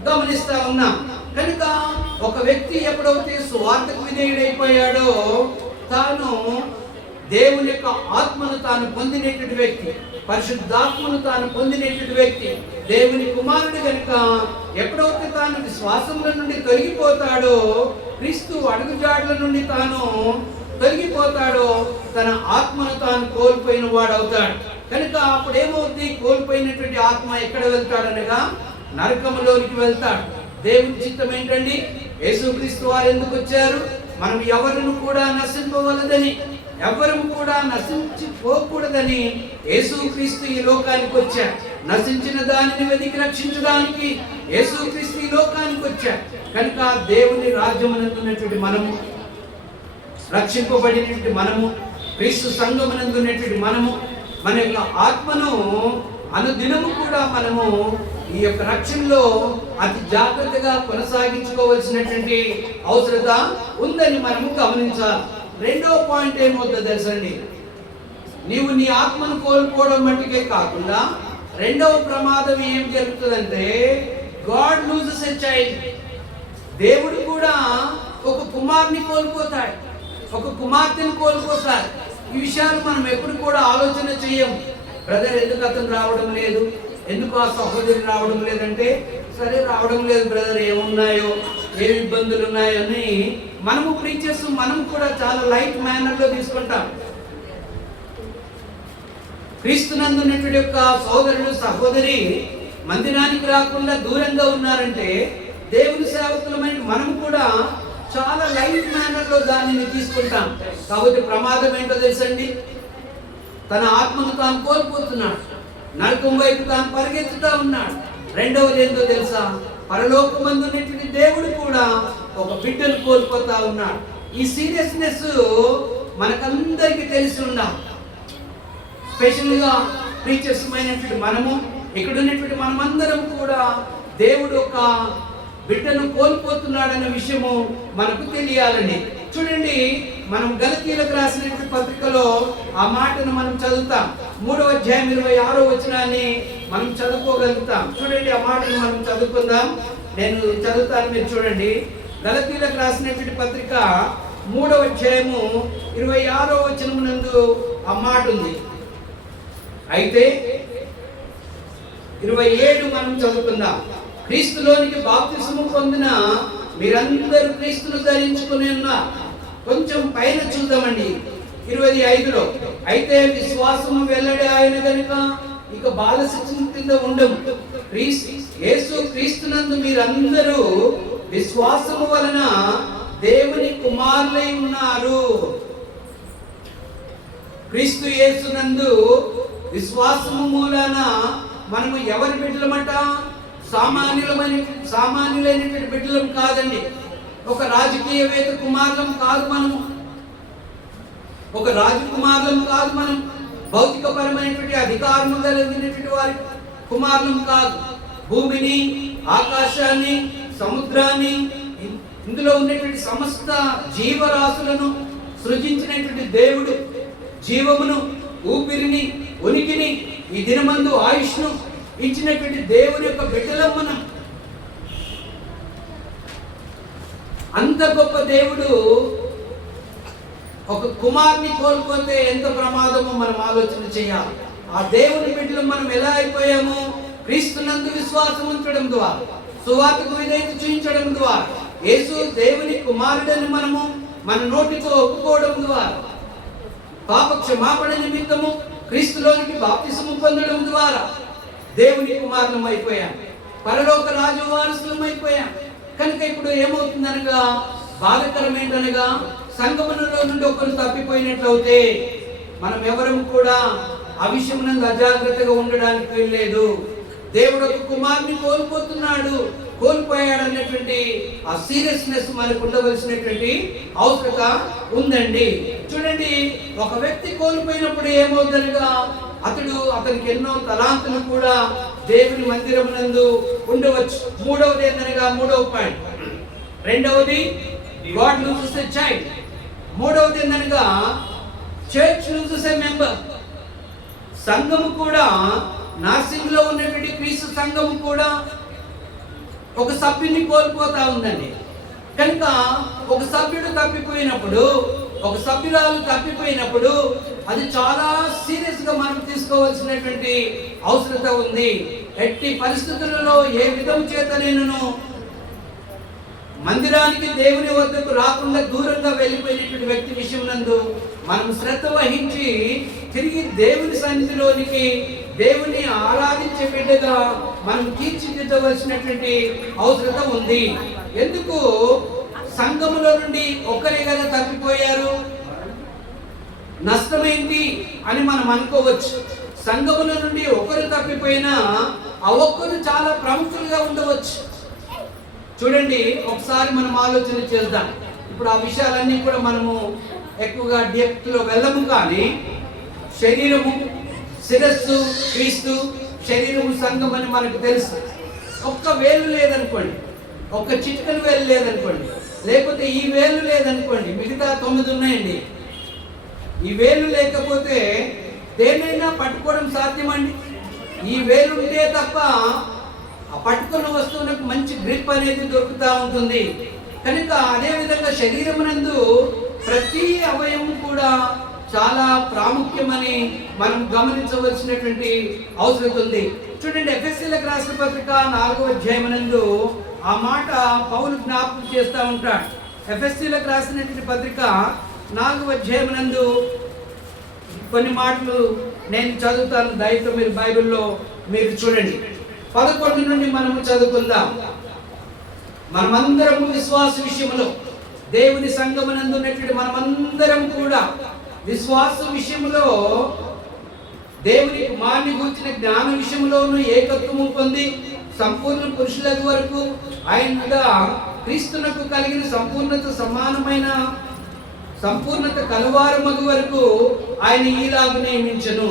గమనిస్తా ఉన్నాం. కనుక ఒక వ్యక్తి ఎప్పుడైతే స్వార్థకు విధేయుడైపోయాడో తాను దేవుని యొక్క ఆత్మను తాను పొందినటువంటి వ్యక్తి, పరిశుద్ధాత్మను తాను పొందినటువంటి వ్యక్తి, దేవుని కుమారుడు కనుక ఎప్పుడైతే తాను విశ్వాసముల నుండి తొలగిపోతాడో, క్రీస్తు అడుగుజాడల నుండి తాను తొలగిపోతాడో తన ఆత్మను తాను కోల్పోయిన వాడు అవుతాడు. కనుక అప్పుడేమవుతుంది? కోల్పోయినటువంటి ఆత్మ ఎక్కడ వెళ్తాడనగా నరకములోనికి వెళ్తాడు. దేవుని చిత్తం ఏంటండి? యేసుక్రీస్తు వారు ఎందుకు వచ్చారు? మనం ఎవరిని కూడా నశింపవలదని, ఎవరు కూడా నశించిపోకూడదని యేసుక్రీస్తు ఈ లోకానికి వచ్చారు. నశించిన దానిని వెతికి రక్షించడానికి యేసుక్రీస్తు ఈ లోకానికి వచ్చారు. కనుక దేవుని రాజ్యమునందున్నటువంటి మనము, రక్షింపబడినటువంటి మనము, క్రీస్తు సంఘమునందున్నటువంటి మనము, మన యొక్క ఆత్మను అనుదినము కూడా మనము ఈ యొక్క రక్షణలో అతి జాగ్రత్తగా కొనసాగించుకోవాల్సినటువంటి అవసరత ఉందని మనము గమనించాలి. రెండవ పాయింట్ ఏమవుతుందో తెలుసండి, నీవు నీ ఆత్మను కోల్పోవడం మట్టుకే కాకుండా రెండవ ప్రమాదం ఏం జరుగుతుందంటే, గాడ్ లూజెస్ ఎ చైల్డ్. దేవుడు కూడా ఒక కుమార్ని కోల్పోతాడు, ఒక కుమార్తెను కోల్పోతాడు. ఈ విషయాలు మనం ఎప్పుడు కూడా ఆలోచన చేయము. బ్రదర్ ఎందుకు అతను రావడం లేదు, ఎందుకు ఆ సహోదరి రావడం లేదంటే, సరే రావడం లేదు బ్రదర్, ఏమున్నాయో ఏ ఇబ్బందులు ఉన్నాయో అని మనము ప్రీచర్స్ మనం కూడా చాలా లైట్ మేనర్లో తీసుకుంటాం. క్రీస్తునందున్నటువంటి యొక్క సోదరుడు సహోదరి మందిరానికి రాకుండా దూరంగా ఉన్నారంటే దేవుని సేవకులమైన మనం కూడా చాలా లైట్ మేనర్లో దానిని తీసుకుంటాం. కాబట్టి ప్రమాదం ఏంటో తెలుసండి, తన ఆత్మను తాను కోల్పోతున్నాడు, నరకం వైపు తాను పరిగెత్తుతా ఉన్నాడు. రెండవది ఏంటో తెలుసా, పరలోకమందు ఉన్నటువంటి దేవుడు కూడా ఒక బిడ్డను కోల్పోతా ఉన్నాడు. ఈ సీరియస్నెస్ మనకందరికీ తెలిసి ఉండాలి. స్పెషల్గా ప్రీచర్స్ అయినటువంటి మనము, ఇక్కడ ఉన్నటువంటి మనమందరం కూడా దేవుడు ఒక బిడ్డను కోల్పోతున్నాడన్న విషయము మనకు తెలియాలండి. చూడండి, మనం గలతీయులకు రాసినటువంటి పత్రికలో ఆ మాటను మనం చదువుతాం. 3వ అధ్యాయం 26వ వచనాన్ని మనం చదువుకోగలుగుతాం. చూడండి, ఆ మాటను మనం చదువుకుందాం. నేను చదువుతాను, మీరు చూడండి. గలతీయులకు రాసినటువంటి పత్రిక 3వ అధ్యాయము 26వ వచనం నందు ఆ మాట ఉంది. అయితే 27 మనం చదువుకుందాం. క్రీస్తులోనికి బాప్తిసము పొందిన మీరందరూ క్రీస్తును ధరించుకుని ఉన్నారు. కొంచెం పైన చూద్దామండి, 25లో. అయితే విశ్వాసము వెల్లడి ఆయన కనుక ఇక బాలశిక్షణ కింద ఉండము. యేసు క్రీస్తునందు మీరందరూ విశ్వాసము వలన దేవుని కుమారులై ఉన్నారు. క్రీస్తు యేసునందు విశ్వాసము మూలాన మనము ఎవరి బిడ్డలమట? సామాన్యులైనటువంటి బిడ్డలం కాదండి. ఒక రాజకీయవేత్త కుమారులం కాదు మనము, ఒక రాజకుమారులం కాదు మనం, భౌతికపరమైనటువంటి అధికారము కలిగినటువంటి వారి కుమారులం కాదు. భూమిని, ఆకాశాన్ని, సముద్రాన్ని, ఇందులో ఉన్నటువంటి సమస్త జీవరాశులను సృజించినటువంటి దేవుడు, జీవమును, ఊపిరిని, ఉనికిని, ఈ దినమందు ఆయుష్ను ఇచ్చినటువంటి దేవుని యొక్క బిడ్డలం మనం. అంత గొప్ప దేవుడు ఒక కుమార్ని కోల్పోతే ఎంత ప్రమాదమో మనం ఆలోచన చేయాలి. ఆ దేవుని బిడ్డలు మనం ఎలా అయిపోయాము? క్రీస్తునందు విశ్వాసం ఉంచడం ద్వారా, సువార్తకు విధేయత చూపించడం ద్వారా, యేసు దేవుని కుమారుడని మనము మన నోటితో ఒప్పుకోవడం ద్వారా, పాప క్షమాపణ నిమిత్తము క్రీస్తులోనికి బాప్తిసము పొందడం ద్వారా దేవుని కుమారులం అయిపోయాం, పరలోక రాజు వారసులం అయిపోయాం. కనుక ఇప్పుడు ఏమవుతుందనగా, బాధకరం ఏంటనగా, సంగమనంలో నుండి ఒకరు తప్పిపోయినట్లయితే మనం ఎవరం కూడా ఆ విషయమునందు అజాగ్రత్తగా ఉండడానికి వెళ్ళలేదు. దేవుడు ఒక కుమారుని కోల్పోయాడన్నటువంటి ఆ సీరియస్నెస్ మనకు ఉండవలసినటువంటి అవసరత ఉందండి. చూడండి, ఒక వ్యక్తి కోల్పోయినప్పుడు ఏమవుతుందనగా, అతనికి ఎన్నో తలాంతులు కూడా దేవుని మందిరమునందు ఉండవచ్చు. మూడవది ఏంటనగా, 3వ పాయింట్, రెండవది గాడ్ లూజెస్ ఎ చైల్డ్. మూడవది ఏంటనగా, చర్చ్ లూజెస్ ఎ మెంబర్. సంఘము కూడా, నార్సింగ్ లో ఉన్నటువంటి క్రీస్తు సంఘము కూడా ఒక సభ్యుని కోల్పోతా ఉందండి. కనుక ఒక సభ్యుడు తప్పిపోయినప్పుడు, ఒక సభ్యురాలు తప్పిపోయినప్పుడు అది చాలా సీరియస్ గా మనం తీసుకోవాల్సినటువంటి అవసరత ఉంది. ఎట్టి పరిస్థితులలో ఏ విధం చేత నేను మందిరానికి, దేవుని వద్దకు రాకుండా దూరంగా వెళ్ళిపోయినటువంటి వ్యక్తి విషయం నందు మనం శ్రద్ధ వహించి తిరిగి దేవుని సన్నిధిలోనికి, దేవుని ఆరాధించే బిడ్డగా మనం తీర్చిదిద్దవలసినటువంటి అవసరత ఉంది. ఎందుకు? సంఘములో నుండి ఒక్కరే కదా తప్పిపోయారు, నష్టమేంటి అని మనం అనుకోవచ్చు. సంఘముల నుండి ఒకరు తప్పిపోయినా ఆ ఒక్కరు చాలా ప్రముఖులుగా ఉండవచ్చు. చూడండి, ఒకసారి మనం ఆలోచన చేద్దాం. ఇప్పుడు ఆ విషయాలన్నీ కూడా మనము ఎక్కువగా డెప్త్లో వెళ్ళము, కానీ శరీరము, శిరస్సు క్రీస్తు, శరీరము సంఘం అని మనకు తెలుసు. ఒక్క వేలు లేదనుకోండి, ఒక్క చిటికలు వేలు లేదనుకోండి, లేకపోతే ఈ వేలు లేదనుకోండి, మిగతా 9 ఉన్నాయండి. ఈ వేలు లేకపోతే దేనైనా పట్టుకోవడం సాధ్యమండి. ఈ వేలు ఉంటే తప్ప ఆ పట్టుకున్న వస్తువులకు మంచి గ్రిప్ అనేది దొరుకుతూ ఉంటుంది. కనుక అదేవిధంగా శరీరమునందు ప్రతి అవయవం కూడా చాలా ప్రాముఖ్యమని మనం గమనించవలసినటువంటి అవసరం ఉంది. చూడండి, ఎఫెసీయులకు రాసిన పత్రిక 4వ అధ్యాయమునందు ఆ మాట పౌలు జ్ఞాపకం చేస్తూ ఉంటాడు. ఎఫెసీయులకు రాసినటువంటి పత్రిక 4వ అధ్యాయమునందు కొన్ని మాటలు నేను చదువుతాను, దయతో మీరు బైబిల్లో మీరు చూడండి. 11 నుండి మనము చదువుకుందాం. మనమందరము విశ్వాస విషయంలో, దేవుని సంఘమునందు ఉన్నటువంటి మనమందరం కూడా విశ్వాస విషయంలో దేవుని కుమారుని గురించిన జ్ఞాన విషయంలోనూ ఏకత్వము పొంది సంపూర్ణ పురుషుల వరకు ఆయనగా క్రీస్తునకు కలిగిన సంపూర్ణత కలువారమగు వరకు ఆయన ఈలాగు నియమించను.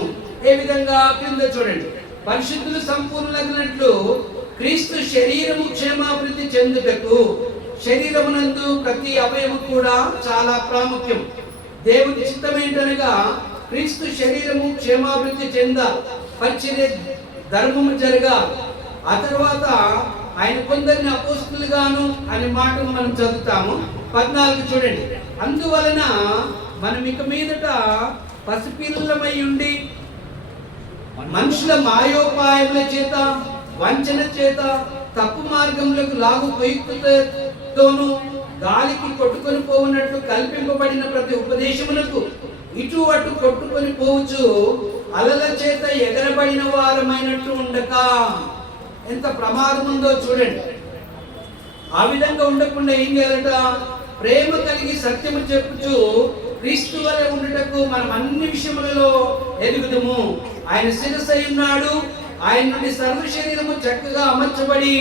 ఏ విధంగా? క్రింద చూడండి. పరిశుద్ధులు సంపూర్ణులగినట్లు క్రీస్తు శరీరము క్షేమాభివృద్ధి చెందుటకు. శరీరమునందు ప్రతి అవయము కూడా చాలా ప్రాముఖ్యం. దేవుని చిత్తం ఏంటనగా క్రీస్తు శరీరము క్షేమాభివృద్ధి చెంద, పరిచర్య ధర్మము జరగా, ఆ తర్వాత ఆయన కొందరిని అపోస్తులుగాను అనే మాటను మనం చదువుతాము. 14 చూడండి. అందువలన మనం ఇక మీదట పసిపిల్లలమై ఉండి మనుషుల మాయోపాయముల చేత, వంచన చేత, తప్పు మార్గములకు లాగు ఉపయుక్తతోను గాలికి కొట్టుకొని పోవునట్లు కల్పింపబడిన ప్రతి ఉపదేశములకు ఇటు అటు కొట్టుకొని పోవచ్చు అలల చేత ఎగరబడిన వారమైనట్టు ఉండక. ఎంత ప్రమాదం ఉందో చూడండి. ఆ విధంగా ఉండకుండా ఏం చేయాలట? ప్రేమ కలిగి సత్యము చెప్పుచు క్రీస్తు వలె ఉండుటకు మనం అన్ని విషయములలో ఎదుగుదము. ఆయన శిరస్సు ఉన్నాడు. ఆయన నుండి సర్వ శరీరము చక్కగా అమర్చబడి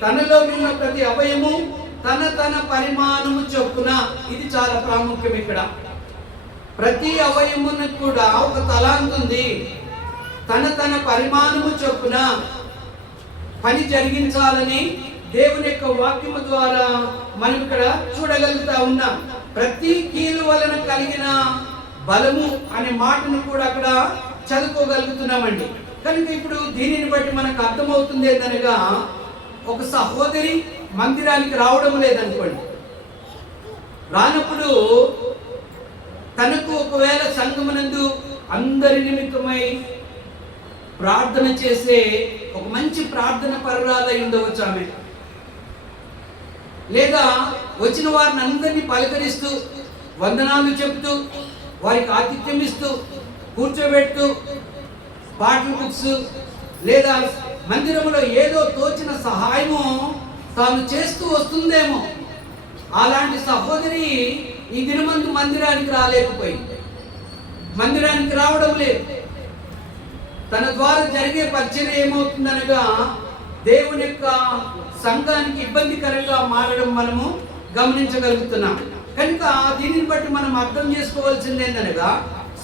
తనలో ఉన్న ప్రతి అవయము తన పరిమాణము చొప్పున. ఇది చాలా ప్రాముఖ్యం. ఇక్కడ ప్రతి అవయమునకు కూడా ఒక తలాంతు ఉంది. తన పరిమాణము చొప్పున పని జరిగించాలని దేవుని యొక్క వాక్యము ద్వారా మనం ఇక్కడ చూడగలుగుతా ఉన్నాం. ప్రతి కీలు వలన కలిగిన బలము అనే మాటను కూడా అక్కడ చదువుకోగలుగుతున్నామండి. కనుక ఇప్పుడు దీనిని బట్టి మనకు అర్థమవుతుంది ఏంటనగా, ఒక సహోదరి మందిరానికి రావడం లేదనుకోండి, రానప్పుడు తనకు ఒకవేళ సంఘమునందు అందరి నిమిత్తమై ప్రార్థన చేసే ఒక మంచి ప్రార్థన పరురాలై ఉండవచ్చు ఆమె. లేదా వచ్చిన వారిని అందరినీ పలకరిస్తూ, వందనాలు చెప్తూ, వారికి ఆతిథ్యం ఇస్తూ, కూర్చోబెడుతూ, పాటలు బుక్స్ లేదా మందిరంలో ఏదో తోచిన సహాయము తాను చేస్తూ వస్తుందేమో. అలాంటి సహోదరి ఈ దినమందు మందిరానికి రాలేకపోయింది. మందిరానికి రావడం లేదు. తన ద్వారా జరిగే పరిచయం ఏమవుతుందనగా దేవుని యొక్క సంఘానికి ఇబ్బందికరంగా మారడం మనము గమనించగలుగుతున్నాం. కనుక దీనిని బట్టి మనం అర్థం చేసుకోవాల్సింది ఏంటనగా,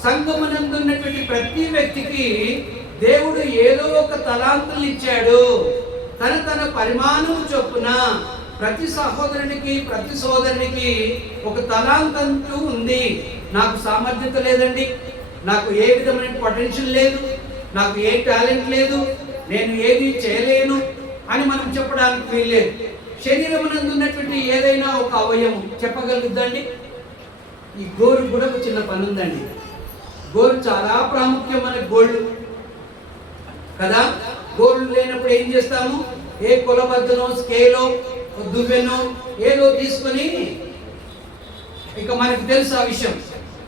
సంఘమునందు ఉన్నటువంటి ప్రతి వ్యక్తికి దేవుడు ఏదో ఒక తలాంతులు ఇచ్చాడు. తన పరిమాణం చొప్పున ప్రతి సహోదరునికి ప్రతి సోదరునికి ఒక తలాంతంటూ ఉంది. నాకు సామర్థ్యత లేదండి, నాకు ఏ విధమైన పొటెన్షియల్ లేదు, నాకు ఏ టాలెంట్ లేదు, నేను ఏది చేయలేను అని మనం చెప్పడానికి వీల్లేదు. శరీరమునందు ఉన్నటువంటి ఏదైనా ఒక అవయవం చెప్పగలుగుద్దండి. ఈ గోరు కూడా ఒక చిన్న పని ఉందండి. గోరు చాలా ప్రాముఖ్యమైన గోళ్ళు కదా. గోళ్ళు లేనప్పుడు ఏం చేస్తాము? ఏ కొలబద్దనో స్కేలో దువ్వెనో ఏదో తీసుకొని, ఇక మనకు తెలుసు ఆ విషయం.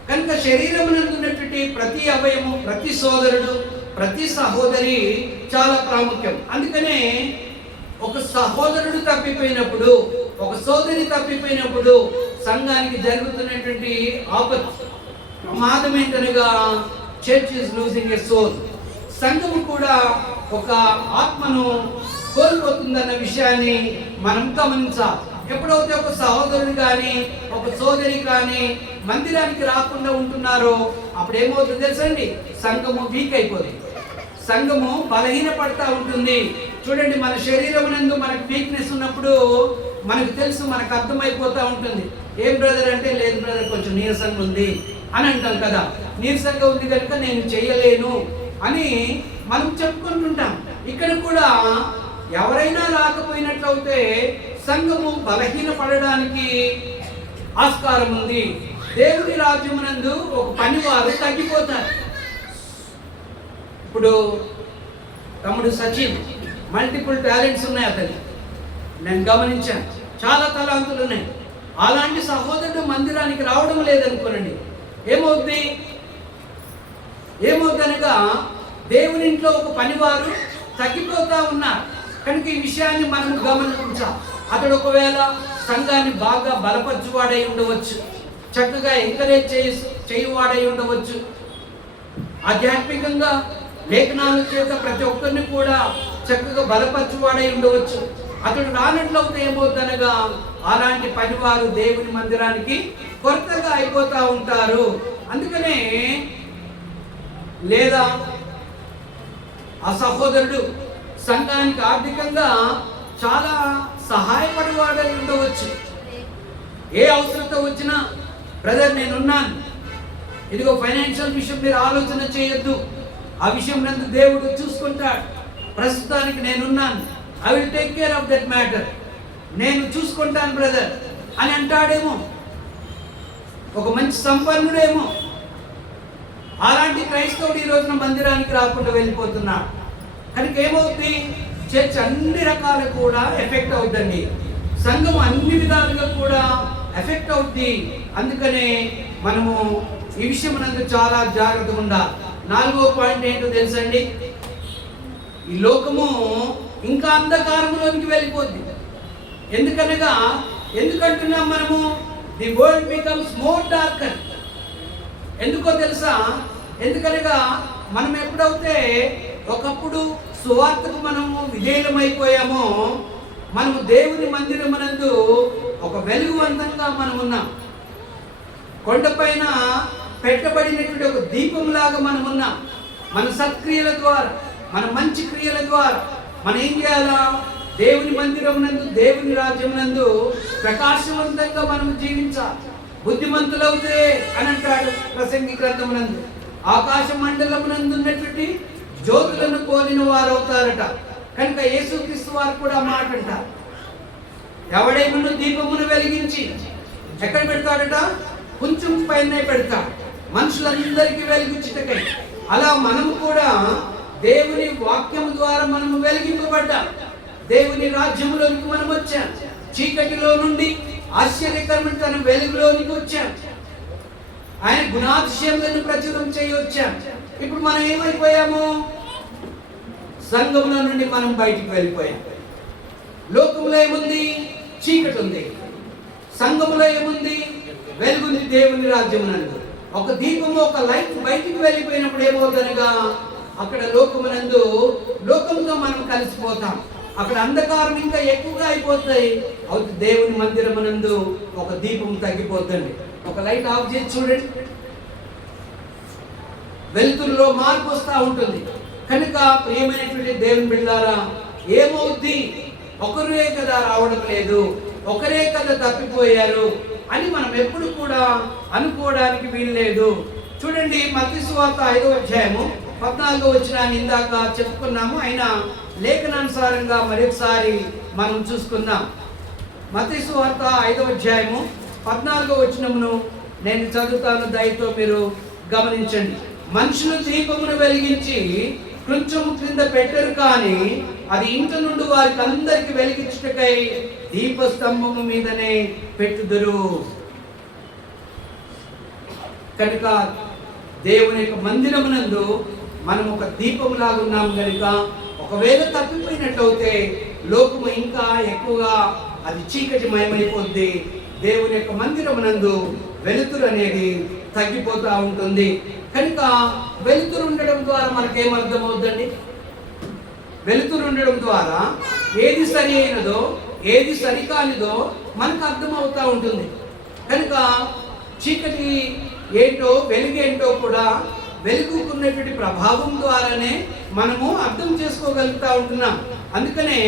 కనుక శరీరమునందు ఉన్నటువంటి ప్రతి అవయము, ప్రతి సోదరుడు, ప్రతి సహోదరి చాలా ప్రాముఖ్యం. అందుకనే ఒక సహోదరుడు తప్పిపోయినప్పుడు, ఒక సోదరి తప్పిపోయినప్పుడు సంఘానికి జరుగుతున్నటువంటి ప్రమాదం ఏంటనగా, church is losing a soul. సంఘము కూడా ఒక ఆత్మను కోల్పోతుందన్న విషయాన్ని మనం గమనించాలి. ఎప్పుడైతే ఒక సహోదరుడు కానీ ఒక సోదరి కానీ మందిరానికి రాకుండా ఉంటున్నారో అప్పుడు ఏమవుతుంది తెలుసండి? సంఘము వీక్ అయిపోతుంది, సంఘము బలహీనపడతా ఉంటుంది. చూడండి, మన శరీరమునందు మనకు వీక్నెస్ ఉన్నప్పుడు మనకు తెలుసు, మనకు అర్థమైపోతూ ఉంటుంది. ఏం బ్రదర్ అంటే, లేదు బ్రదర్ కొంచెం నీరసంగా ఉంది అని అంటాం కదా. నీరసంగా ఉంది కనుక నేను చేయలేను అని మనం చెప్పుకుంటుంటాం. ఇక్కడ కూడా ఎవరైనా రాకపోయినట్లయితే సంఘము బలహీనపడడానికి ఆస్కారం ఉంది. దేవుని రాజ్యమునందు ఒక పనివారు తగ్గిపోతారు. ఇప్పుడు తమ్ముడు సచిన్ మల్టిపుల్ టాలెంట్స్ ఉన్నాయి అతని, నేను గమనించాను, చాలా తలాంతులు ఉన్నాయి. అలాంటి సహోదరుడు మందిరానికి రావడం లేదనుకోనండి, ఏమవుతుందనగా దేవుని ఇంట్లో ఒక పనివారు తగ్గిపోతా ఉన్నారు. కనుక ఈ విషయాన్ని మనం గమనించాలి. అతడు ఒకవేళ సంఘాన్ని బాగా బలపరచువాడై ఉండవచ్చు, చక్కగా ఎంకరేజ్ చేయువాడై ఉండవచ్చు, ఆధ్యాత్మికంగా లేఖనాల చేత ప్రతి ఒక్కరిని కూడా చక్కగా బలపరచువాడై ఉండవచ్చు. అతడు రానట్లయితే ఏమవుతుందనగా అలాంటి పనివారు దేవుని మందిరానికి కొరతగా అయిపోతూ ఉంటారు. అందుకనే లేదా ఆ సహోదరుడు సంఘానికి ఆర్థికంగా చాలా సహాయపడేవాడై ఉండవచ్చు. ఏ అవసరంతో వచ్చినా బ్రదర్ నేనున్నాను, ఇదిగో ఫైనాన్షియల్ విషయం మీరు ఆలోచన చేయొద్దు, ఆ విషయం నందు దేవుడు చూసుకుంటాడు, ప్రస్తుతానికి నేనున్నాను, I will take care of that matter, నేను చూసుకుంటాను బ్రదర్ అని అంటాడేమో. ఒక మంచి సంపన్నుడేమో. అలాంటి క్రైస్తవుడు ఈ రోజున మందిరానికి రాకుండా వెళ్ళిపోతున్నాడు. కనుక ఏమవుతుంది, చర్చ్ అన్ని రకాలు కూడా ఎఫెక్ట్ అవుతుంది, సంఘం అన్ని విధాలుగా కూడా ఎఫెక్ట్ అవుతుంది. అందుకనే మనము ఈ విషయం నందు చాలా జాగ్రత్తగా ఉండాలి. 4వ పాయింట్ ఏంటో తెలుసండి, ఈ లోకము ఇంకా అంధకారంలోనికి వెళ్ళిపోద్ది. ఎందుకంటున్నాం మనము, the world becomes more darker. ఎందుకో తెలుసా? ఎందుకనగా మనం ఎప్పుడైతే ఒకప్పుడు సువార్తకు మనము విధేయులమైపోయామో, మనము దేవుని మందిరమునందు ఒక వెలుగువంతంగా మనం ఉన్నాం. కొండపైన పెట్టబడినటువంటి ఒక దీపంలాగా మనం ఉన్నాం. మన సత్క్రియల ద్వారా, మన మంచి క్రియల ద్వారా మనం ఏం చేయాలా? దేవుని మందిరమునందు, దేవుని రాజ్యమునందు ప్రకాశవంతంగా మనం జీవించాలి. బుద్ధిమంతులవుతే అని అంటాడు ప్రసంగి గ్రంథమునందు, ఆకాశ మండలమునందు ఉన్నటువంటి జ్యోతులను పోలిన వారు అవుతారట. కనుక యేసుక్రీస్తు వారు కూడా మాట అంటారు, ఎవడేమో దీపమును వెలిగించి ఎక్కడ పెడతాడట? కొంచెం పైన పెడతాడు, మనుషులందరికీ వెలిగించుటకై. అలా మనము కూడా దేవుని వాక్యం ద్వారా మనము వెలిగింపబడ్డాం. దేవుని రాజ్యంలోనికి మనం వచ్చాం. చీకటిలో నుండి ఆశ్చర్యకరమైన తన వెలుగులోనికి వచ్చాం. ఆయన గుణాతిశయములను ప్రచురం చేయొచ్చాం. ఇప్పుడు మనం ఏమైపోయాము? సంఘముల నుండి మనం బయటికి వెళ్ళిపోయాం. లోకంలో ఏముంది? చీకటి ఉంది. సంఘములో ఏముంది? వెలుగుంది. దేవుని రాజ్యమునందు ఒక దీపము, ఒక లైట్ బయటికి వెళ్ళిపోయినప్పుడు ఏమవుతుందనగా అక్కడ లోకముతో మనం కలిసిపోతాం. అక్కడ అంధకారం ఇంకా ఎక్కువగా అయిపోతాయి. అవుతుంది. దేవుని మందిరమునందు ఒక దీపం తగ్గిపోతుంది. ఒక లైట్ ఆఫ్ చేసి చూడండి, వెలుతురులో మార్పు వస్తూ ఉంటుంది. కనుక ప్రియమైనటువంటి దేవుని బిడ్డలారా, ఏమవుద్ది? ఒకరే కదా రావడం లేదు, ఒకరే కదా తప్పిపోయారు అని మనం ఎప్పుడు కూడా అనుకోవడానికి వీల్లేదు. చూడండి, మత్తయి సువార్త 5వ అధ్యాయము 14వ వచనాన్ని ఇందాక చెప్పుకున్నాము. అయినా లేఖనానుసారంగా మరొకసారి మనం చూసుకుందాం. మత్తయి సువార్త 5వ అధ్యాయము 14వ వచనమును నేను చదువుతాను, దయతో మీరు గమనించండి. మనుషులు దీపమును వెలిగించి కొంచెం క్రింద పెట్టరు, కానీ అది ఇంటి నుండి వారికి అందరికి వెలిగించుటకై దీపస్తంభము మీదనే పెట్టుదురు. కనుక దేవుని యొక్క మందిరమునందు మనం ఒక దీపం లాగా ఉన్నాం. కనుక ఒకవేళ తప్పిపోయినట్లయితే లోకము ఇంకా ఎక్కువగా అది చీకటి మయమైపోద్ది. దేవుని యొక్క మందిరమునందు వెలుతురు అనేది తగ్గిపోతూ ఉంటుంది. కనుక వెలుతురు ఉండడం ద్వారా మనకేమర్థమవుతుందండి? వెలుతురు ఉండడం ద్వారా ఏది సరి అయినదో ఏది సరికానిదో మనకు అర్థమవుతూ ఉంటుంది. కనుక చీకటి ఏంటో వెలుగేంటో కూడా వెలుగుకున్నటువంటి ప్రభావం ద్వారానే మనము అర్థం చేసుకోగలుగుతూ ఉంటున్నాం. అందుకనే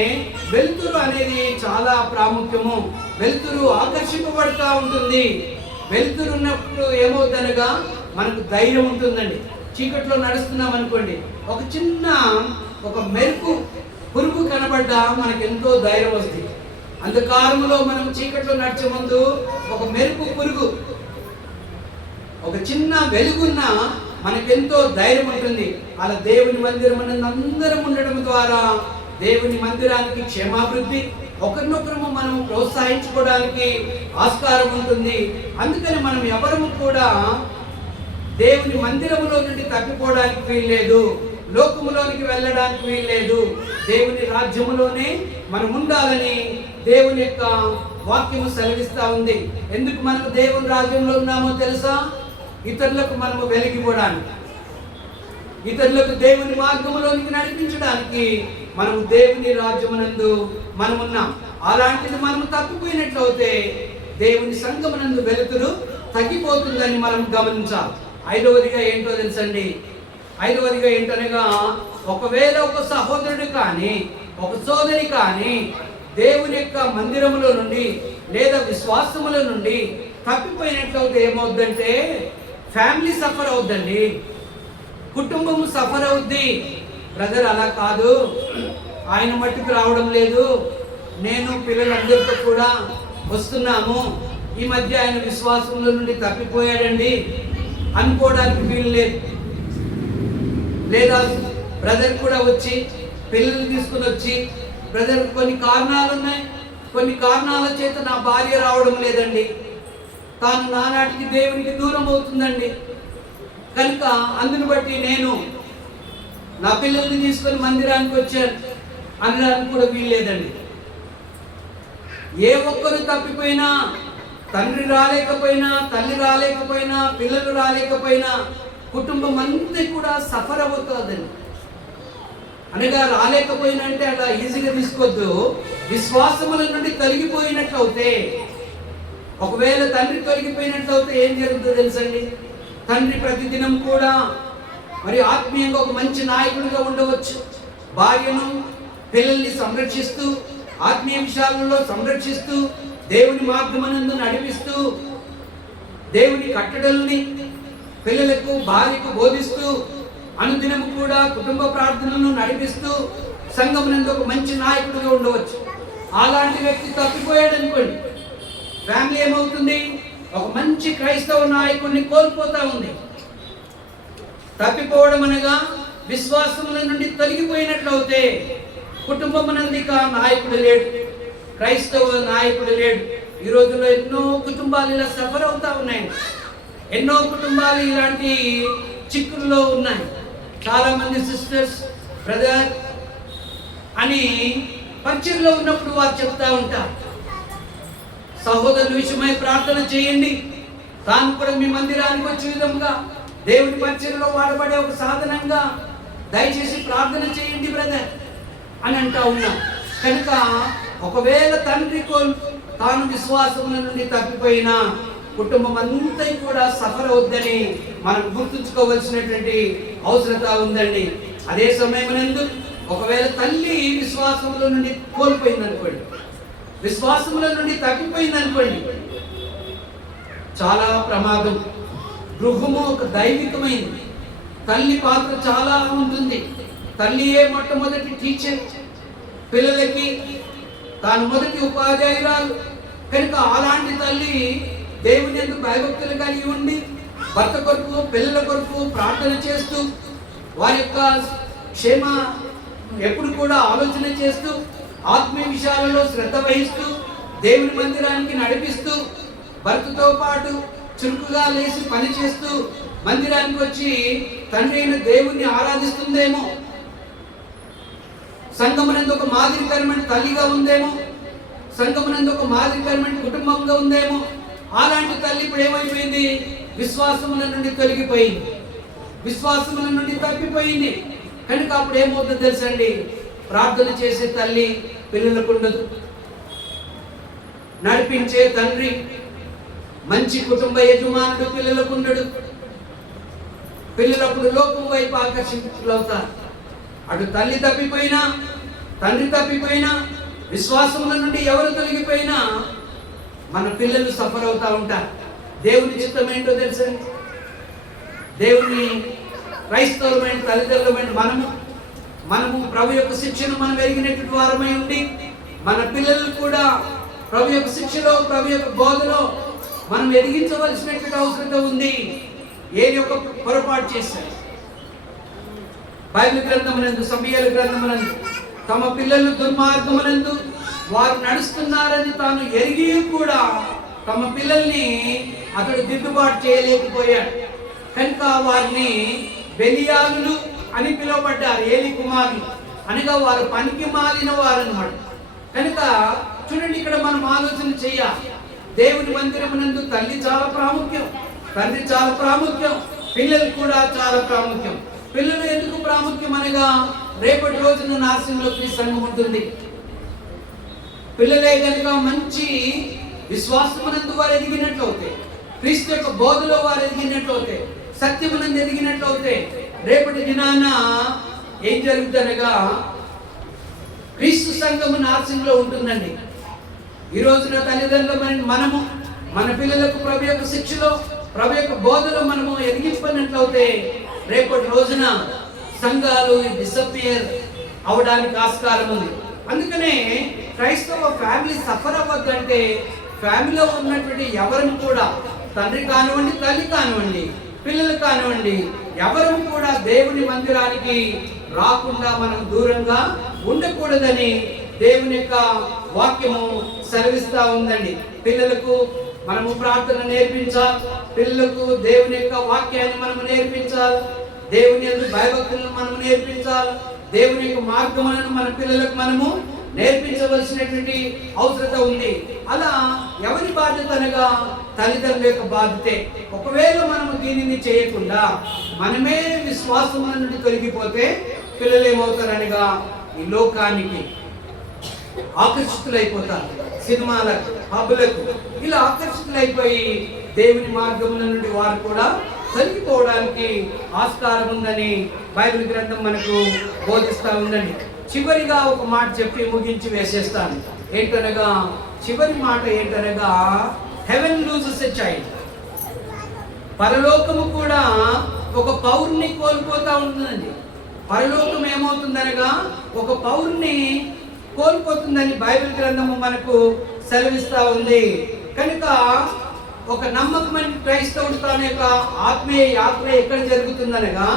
వెలుతురు అనేది చాలా ప్రాముఖ్యము. వెలుతురు ఆకర్షింపబడుతూ ఉంటుంది. వెలుతురు ఉన్నప్పుడు ఏమవుతుందనగా మనకు ధైర్యం ఉంటుందండి. చీకట్లో నడుస్తున్నాం అనుకోండి, ఒక చిన్న మెరుపు పురుగు కనబడ్డా మనకు ఎంతో ధైర్యం వస్తుంది. అంధకారములో మనం చీకట్లో నడిచే ముందు ఒక మెరుపు పురుగు, ఒక చిన్న వెలుగున్న మనకెంతో ధైర్యం ఉంటుంది. అలా దేవుని మందిరం అందరం ఉండడం ద్వారా దేవుని మందిరానికి క్షేమాభివృద్ధి, ఒకరినొకరు మనం ప్రోత్సహించుకోవడానికి ఆస్కారం ఉంటుంది. అందుకని మనం ఎవరము కూడా దేవుని మందిరములో నుండి తప్పిపోవడానికి వీల్లేదు, లోకములోనికి వెళ్ళడానికి వీల్లేదు. దేవుని రాజ్యములోనే మనం ఉండాలని దేవుని యొక్క వాక్యము సెలవిస్తా ఉంది. ఎందుకు మనము దేవుని రాజ్యంలో ఉన్నామో తెలుసా? ఇతరులకు మనము వెలిగిపోవడానికి, ఇతరులకు దేవుని మార్గంలోనికి నడిపించడానికి మనము దేవుని రాజ్యమునందు మనమున్నాం. అలాంటిది మనము తప్పిపోయినట్లయితే దేవుని సంఘమునందు వెలుతురు తగ్గిపోతుందని మనం గమనించాలి. ఐదవదిగా ఏంటో తెలుసండి? ఐదవదిగా ఏంటనగా, ఒకవేళ ఒక సహోదరుడు కానీ ఒక సోదరి కానీ దేవుని యొక్క మందిరములో నుండి లేదా విశ్వాసముల నుండి తప్పిపోయినట్లయితే ఏమవుద్దంటే ఫ్యామిలీ సఫర్ అవుద్దండి, కుటుంబం సఫర్ అవుద్ది. బ్రదర్ అలా కాదు, ఆయన మట్టుకు రావడం లేదు, నేను పిల్లలందరితో కూడా వస్తున్నాము, ఈ మధ్య ఆయన విశ్వాసముల నుండి తప్పిపోయాడండి అనుకోవడానికి వీలు లేదు. లేదా బ్రదర్ కూడా వచ్చి పిల్లల్ని తీసుకుని వచ్చి, బ్రదర్ కొన్ని కారణాలు ఉన్నాయి, కొన్ని కారణాల చేత నా భార్య రావడం లేదండి, తాను నానాటికి దేవునికి దూరం అవుతుందండి, కనుక అందుని బట్టి నేను నా పిల్లల్ని తీసుకొని మందిరానికి వచ్చాను అనడానికి కూడా వీల్లేదండి. ఏ ఒక్కరు తప్పిపోయినా, తండ్రి రాలేకపోయినా, తల్లి రాలేకపోయినా, పిల్లలు రాలేకపోయినా కుటుంబం అంతా కూడా సఫర్ అవుతుందండి. అనగా రాలేకపోయినా అంటే అలా ఈజీగా తీసుకోవద్దు. విశ్వాసముల నుండి తొలగిపోయినట్లయితే, ఒకవేళ తండ్రి తొలగిపోయినట్లయితే ఏం జరుగుతుందో తెలుసండి? తండ్రి ప్రతిదినం కూడా మరి ఆత్మీయంగా ఒక మంచి నాయకుడిగా ఉండవచ్చు, భార్యను పిల్లల్ని సంరక్షిస్తూ, ఆత్మీయ విషయాలలో సంరక్షిస్తూ, దేవుని మార్గమునందు నడిపిస్తూ, దేవుని కట్టడల్ని పిల్లలకు భార్యకు బోధిస్తూ, అనుదినము కూడా కుటుంబ ప్రార్థనలను నడిపిస్తూ సంఘమునందు ఒక మంచి నాయకుడిగా ఉండవచ్చు. అలాంటి వ్యక్తి తప్పిపోయాడు అనుకోండి, ఫ్యామిలీ ఏమవుతుంది? ఒక మంచి క్రైస్తవ నాయకుడిని కోల్పోతా ఉంది. తప్పిపోవడం అనగా విశ్వాసముల నుండి తొలగిపోయినట్లయితే కుటుంబమునందు ఇక నాయకుడు లేడు, క్రైస్తవ నాయకుడు లేడు. ఈ రోజుల్లో ఎన్నో కుటుంబాలు ఇలా సఫర్ అవుతా ఉన్నాయి, ఎన్నో కుటుంబాలు ఇలాంటి చిక్కుల్లో ఉన్నాయి. చాలా మంది సిస్టర్స్ బ్రదర్ అని పరిచయంలో ఉన్నప్పుడు వారు చెప్తా ఉంటారు, సహోదరుల విషయమై ప్రార్థన చేయండి, తాను కూడా మీ మందిరానికి వచ్చే విధంగా దేవుని పరిచయంలో వాడబడే ఒక సాధనంగా దయచేసి ప్రార్థన చేయండి బ్రదర్ అని అంటా ఉన్నారు. కనుక ఒకవేళ తండ్రి తాను విశ్వాసముల నుండి తప్పిపోయినా కుటుంబం అంతా కూడా సఫర్ అవుద్దని మనం గుర్తుంచుకోవాల్సినటువంటి అవసరత ఉందండి. అదే సమయమునందు ఒకవేళ తల్లి విశ్వాసముల నుండి కోల్పోయింది అనుకోండి, విశ్వాసముల నుండి తప్పిపోయింది అనుకోండి, చాలా ప్రమాదం. గృహము ఒక దైవికమైంది, తల్లి పాత్ర చాలా ఉంటుంది. తల్లియే మొట్టమొదటి టీచర్ పిల్లలకి, తాను మొదటి ఉపాధ్యాయురాలు. కనుక అలాంటి తల్లి దేవుని యందు భయభక్తులు కలిగి ఉండి భర్త కొరకు పిల్లల కొరకు ప్రార్థన చేస్తూ, వారి యొక్క క్షేమ ఎప్పుడు కూడా ఆలోచన చేస్తూ, ఆత్మీయ విషయాలలో శ్రద్ధ వహిస్తూ, దేవుని మందిరానికి నడిపిస్తూ, భర్తతో పాటు చురుకుగా లేచి పని చేస్తూ మందిరానికి వచ్చి తండ్రి అయిన దేవుణ్ణి ఆరాధిస్తుందేమో, సంఘమునందు ఒక మాదిరికరమైన తల్లిగా ఉందేమో, సంఘమునందు ఒక మాదిరికరమైన కుటుంబంగా ఉందేమో. అలాంటి తల్లి ఇప్పుడు ఏమైపోయింది? విశ్వాసముల నుండి తొలగిపోయింది, విశ్వాసముల నుండి తప్పిపోయింది. కనుక అప్పుడు ఏమవుతుందో తెలుసండి? ప్రార్థన చేసే తల్లి పిల్లలకు ఉండదు, నడిపించే తండ్రి మంచి కుటుంబ యజమానుడు పిల్లలకు ఉండడు. పిల్లలప్పుడు లోకం వైపు ఆకర్షితులవుతారు. అటు తల్లి తప్పిపోయినా, తండ్రి తప్పిపోయినా, విశ్వాసముల నుండి ఎవరు తొలగిపోయినా మన పిల్లలు సఫర్ అవుతా ఉంటారు. దేవుని చిత్తం ఏంటో తెలుసండి? దేవుని క్రైస్తవులమైన తల్లిదండ్రులమైన మనము ప్రభు యొక్క శిక్షను మనం ఎరిగినటువంటి వారమై ఉండి, మన పిల్లలు కూడా ప్రభు యొక్క శిక్షలో, ప్రభు యొక్క బోధలో మనం ఎదిగించవలసినటువంటి అవసరం ఉంది. ఏది ఒక పొరపాటు చేశారు? బైబిల్ గ్రంథమునందు, సమూయేలు గ్రంథమునందు తమ పిల్లలు దుర్మార్గమునందు వారు నడుస్తున్నారని తాను ఎరిగి కూడా తమ పిల్లల్ని అతడు దిద్దుబాటు చేయలేకపోయాడు. కనుక వారిని బెలియాలులు అని పిలువబడ్డారు, ఏలి కుమారులు అనగా వారు పనికి మాలిన వారు అన్నమాట. కనుక చూడండి, ఇక్కడ మనం ఆలోచన చేయాలి. దేవుని మందిరమునందు తల్లి చాలా ప్రాముఖ్యం, తండ్రి చాలా ప్రాముఖ్యం, పిల్లలు కూడా చాలా ప్రాముఖ్యం. పిల్లలు ఎందుకు ప్రాముఖ్యం అనగా, రేపటి రోజున నాశనంలో క్రీస్తు సంఘం ఉంటుంది. పిల్లలే కనుక మంచి విశ్వాసమునందు వారు ఎదిగినట్లయితే, క్రీస్తు యొక్క బోధలో వారు ఎదిగినట్లయితే, సత్యమునందు ఎదిగినట్లయితే, రేపటి దినాన ఏం జరుగుతుందనగా క్రీస్తు సంఘము నాశనంలో ఉంటుందండి. ఈ రోజున తల్లిదండ్రులు మనము మన పిల్లలకు ప్రభు యొక్క శిక్షలో, ప్రభు యొక్క బోధలో మనము ఎదిగించినట్లయితే, రేపటి రోజున సంఘాలు డిసపియర్ అవడానికి ఆస్కారం ఉంది. అందుకనే క్రైస్తవ ఫ్యామిలీ సఫర్ అవ్వద్దంటే, ఫ్యామిలీలో ఉన్నటువంటి ఎవరిని కూడా, తండ్రి కానివ్వండి, తల్లి కానివ్వండి, పిల్లలు కానివ్వండి, ఎవరు కూడా దేవుని మందిరానికి రాకుండా మనం దూరంగా ఉండకూడదని దేవుని యొక్క వాక్యము సెలవిస్తా ఉందండి. పిల్లలకు మనము ప్రార్థన నేర్పించాలి, పిల్లలకు దేవుని యొక్క వాక్యాన్ని మనము నేర్పించాలి, దేవుని యొక్క భయభక్తులను మనము నేర్పించాలి, దేవుని యొక్క మార్గములను మన పిల్లలకు మనము నేర్పించవలసినటువంటి అవసరత ఉంది. అలా ఎవరి బాధ్యత అనగా తల్లిదండ్రుల యొక్క బాధ్యతే. ఒకవేళ మనము దీనిని చేయకుండా మనమే విశ్వాసం నుండి తొలగిపోతే పిల్లలు ఏమవుతారనగా ఈ లోకానికి ఆకర్షితులైపోతారు, సినిమాలకు, హబ్బులకు ఇలా ఆకర్షితులైపోయి దేవుని మార్గముల నుండి వారు కూడా తొలగిపోవడానికి ఆస్కారం ఉందని బైబిల్ గ్రంథం మనకు బోధిస్తూ ఉందండి. చివరిగా ఒక మాట చెప్పి ముగించి వేసేస్తాను. ఏంటనగా, చివరి మాట ఏంటనగా, హెవెన్ లూజెస్ ఎ చైల్డ్. పరలోకము కూడా ఒక పౌరుని కోల్పోతా ఉంటుందండి. పరలోకం ఏమవుతుందనగా ఒక పౌరుని కోల్పోతుందని బైబిల్ గ్రంథము మనకు సెలవిస్తూ ఉంది. కనుక ఒక నమ్మకమైన క్రైస్తవుడు తన యొక్క ఆత్మీయ యాత్ర ఎక్కడ జరుగుతుందనగా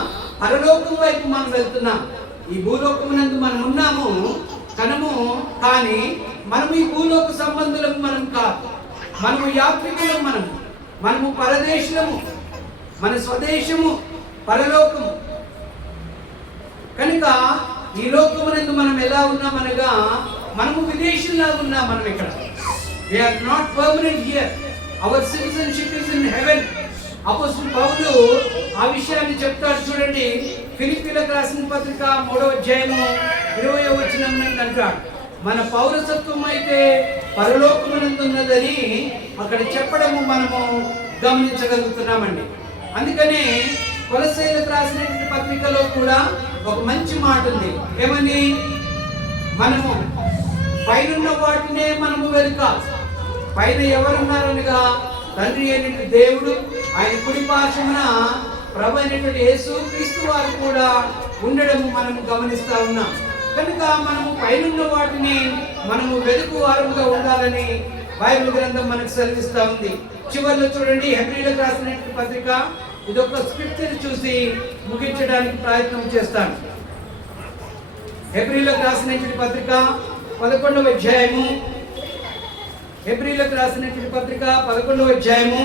పరలోకం వైపు మనం వెళ్తున్నాం. ఈ భూలోకమునందు మనం ఉన్నాము కానీ మనము ఈ భూలోక సంబంధులకు మనం కాదు. మనము యాత్రికులం, మనము పరదేశులము, మన స్వదేశము పరలోకము. కనుక ఈ లోకమునందు మనం ఎలా ఉన్నామనగా మనము విదేశీలాగా ఉన్నాం. మనం ఇక్కడ we are not permanent here, our citizenship is in heaven. అపోస్తలుడు పౌలు ఆ విషయాన్ని చెప్తాడు. చూడండి, ఫిలిప్పీలకు రాసిన పత్రిక 3వ అధ్యాయము 20వ వచనం అంటాడు, మన పౌరసత్వం అయితే పరలోకమునందు ఉన్నదని అక్కడ చెప్పడము మనము గమనించగలుగుతున్నామండి. అందుకనే కొలస్సీయులకు రాసినటువంటి పత్రికలో కూడా ఒక మంచి మాట ఉంది. ఏమని? మనము పైనున్న వాటినే మనము వెతకాలి. పైన ఎవరున్నారనగా తండ్రి అయినటువంటి దేవుడు, ఆయన కుడి పార్శ్వమున ప్రభు అయినటువంటి యేసు క్రీస్తు వారు కూడా ఉండడము మనము గమనిస్తా ఉన్నాం. కనుక మనము పైనున్న వాటిని మనము వెతుకు వారముగా ఉండాలని బైబిల్ గ్రంథం మనకు సెలవిస్తా ఉంది. చివరిలో చూడండి, హెబ్రీయులకు రాసినటువంటి పత్రిక, ఇదొక స్క్రిప్చర్ చూసి ముగించడానికి ప్రయత్నం చేస్తాను. హెబ్రీయులకు రాసినటువంటి పత్రిక 11వ అధ్యాయము, హెబ్రీయులకు రాసినటువంటి పత్రిక 11వ అధ్యాయము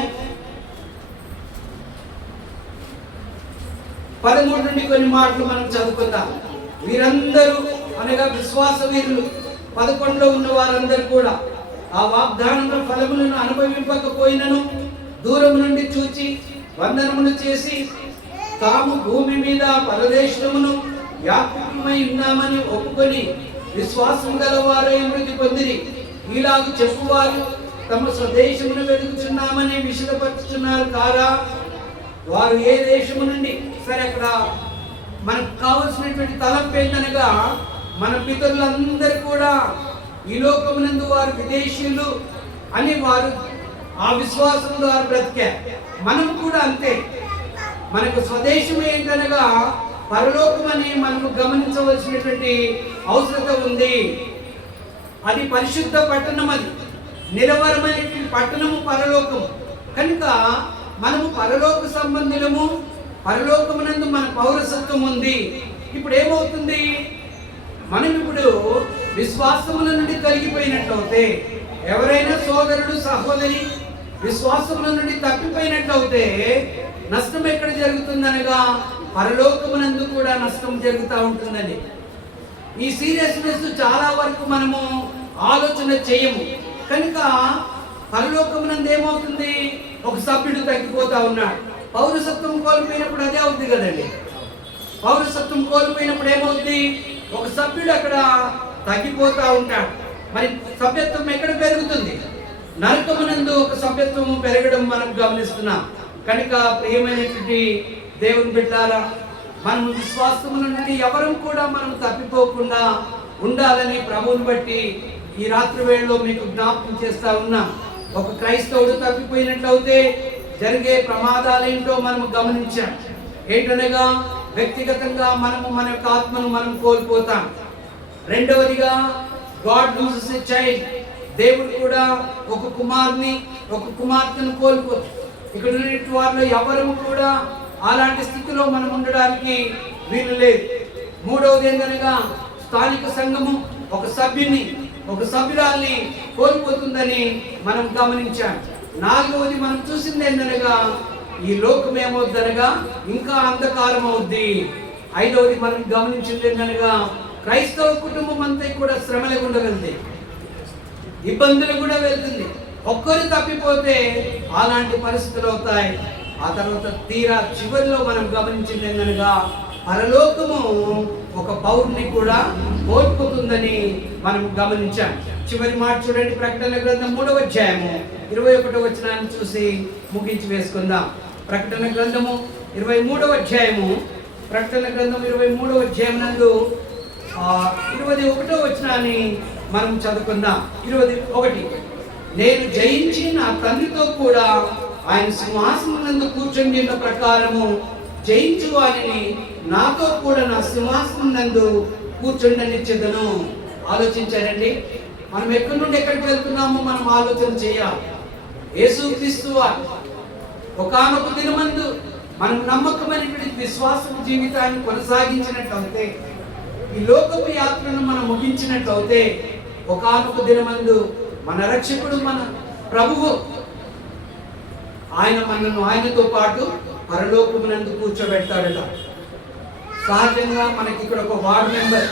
13 నుండి కొన్ని మాటలు మనం చదువుకుందాం. వీరందరూ అనగా విశ్వాస వీరులు 11లో ఉన్న వారందరూ కూడా ఆ వాగ్దానంలో ఫలములను అనుభవింపకపోయినను దూరం నుండి చూచి వందనములు చేసి తాము భూమి మీద పరదేశమును యాత్రికులమై ఉన్నామని ఒప్పుకొని విశ్వాసం గల వారై మృతి పొందిరి. ఇలాగ చెప్పువారు తమ స్వదేశమును వెతుకుచున్నామని విషదపరుచుతున్నారు కారా? వారు ఏ దేశము నుండి, సరే అక్కడ మనకు కావలసినటువంటి తలంపు ఏంటనగా మన పితరులందరూ కూడా ఈ లోకమునందు వారు విదేశీయులు అని వారు ఆ విశ్వాసం ద్వారా బ్రతికారు. మనం కూడా అంతే. మనకు స్వదేశం ఏంటనగా పరలోకం అని మనము గమనించవలసినటువంటి అవసరత ఉంది. అది పరిశుద్ధ పట్టణం, అది నిరవరమైనటువంటి పట్టణము పరలోకము. కనుక మనము పరలోక సంబంధులము, పరలోకమునందు మన పౌరసత్వం ఉంది. ఇప్పుడు ఏమవుతుంది? మనం ఇప్పుడు విశ్వాసముల నుండి తొలగిపోయినట్లయితే, ఎవరైనా సోదరుడు సహోదరి విశ్వాసముల నుండి తప్పిపోయినట్లయితే నష్టం ఎక్కడ జరుగుతుందనగా పరలోకమునందు కూడా నష్టం జరుగుతూ ఉంటుందండి. ఈ సీరియస్నెస్ చాలా వరకు మనము ఆలోచన చేయము. కనుక పరలోకమునందు ఏమవుతుంది? ఒక సభ్యుడు తగ్గిపోతా ఉన్నాడు. పౌరసత్వం కోల్పోయినప్పుడు అదే అవుతుంది కదండి. పౌరసత్వం కోల్పోయినప్పుడు ఏమవుతుంది? ఒక సభ్యుడు అక్కడ తగ్గిపోతా ఉంటాడు. మరి సభ్యత్వం ఎక్కడ పెరుగుతుంది? నరకమునందు ఒక సభ్యత్వం పెరగడం మనం గమనిస్తున్నాం. కనుక ప్రియమైనటువంటి దేవుని బిడ్డలారా, మనం విశ్వాసముల నుండి ఎవరు కూడా మనం తప్పిపోకుండా ఉండాలని ప్రభువుని బట్టి ఈ రాత్రి వేళలో మీకు జ్ఞాపకం చేస్తా ఉన్నాం. ఒక క్రైస్తవుడు తప్పిపోయినట్లయితే జరిగే ప్రమాదాలేంటో మనం గమనించాం. ఏంటనగా వ్యక్తిగతంగా మనము మన యొక్క ఆత్మను మనం కోల్పోతాం. రెండవదిగా గాడ్ లూజెస్ ఎ చైల్డ్. దేవుడు కూడా ఒక కుమారుని ఒక కుమార్తెను కోల్పోతాం. ఇక్కడ ఉన్న వారిలో ఎవరు కూడా అలాంటి స్థితిలో మనం ఉండడానికి వీలు లేదు. మూడవది ఏంటనగా స్థానిక సంఘము ఒక సభ్యుని ఒక సభ్యురాల్ని కోల్పోతుందని మనం గమనించాం. నాలుగవది మనం చూసింది ఏంటనగా ఈ లోకం ఏమవుద్దనగా ఇంకా అంధకారం అవుద్ది. ఐదవది మనం గమనించింది ఏంటనగా క్రైస్తవ కుటుంబం అంతా కూడా శ్రమలు గుండా వెళ్తాయి, ఇబ్బందులు కూడా వెళ్తుంది. ఒక్కరు తప్పిపోతే అలాంటి పరిస్థితులు అవుతాయి. ఆ తర్వాత తీరా చివరిలో మనం గమనించింది ఏంటనగా పరలోకము ఒక పౌరుని కూడా కోల్పోతుందని మనం గమనించాం. చివరి మాట చూడండి, ప్రకటన గ్రంథం 3వ అధ్యాయము 21వ వచనాన్ని చూసి ముగించి వేసుకుందాం. ప్రకటన గ్రంథము 23వ అధ్యాయము, ప్రకటన గ్రంథం 23వ అధ్యాయం నందు 21వ వచనాన్ని మనం చదువుకుందాం. 21. నేను జయించి నా తండ్రితో కూడా ఆయన సింహాసనం నందు కూర్చొని ఉన్న ప్రకారము జయించు వారిని నాతో కూడా నా సింహాసనం నందు కూర్చుండనిచ్చేదను. ఆలోచించారండి, మనం ఎక్కడి నుండి ఎక్కడికి వెళ్తున్నామో మనం ఆలోచన చేయాలి. యేసుక్రీస్తు వారు ఒకానొక దినమందు మనం నమ్మకమైనటువంటి విశ్వాసపు జీవితాన్ని కొనసాగించినట్లయితే, ఈ లోకపు యాత్రను మనం ముగించినట్లయితే, ఒకానొక దినమందు మన రక్షకుడు మన ప్రభువు ఆయన మనను ఆయనతో పాటు పరలోకమునందు కూర్చోబెడతాడట. సహజంగా మనకి ఇక్కడ ఒక వార్డు మెంబర్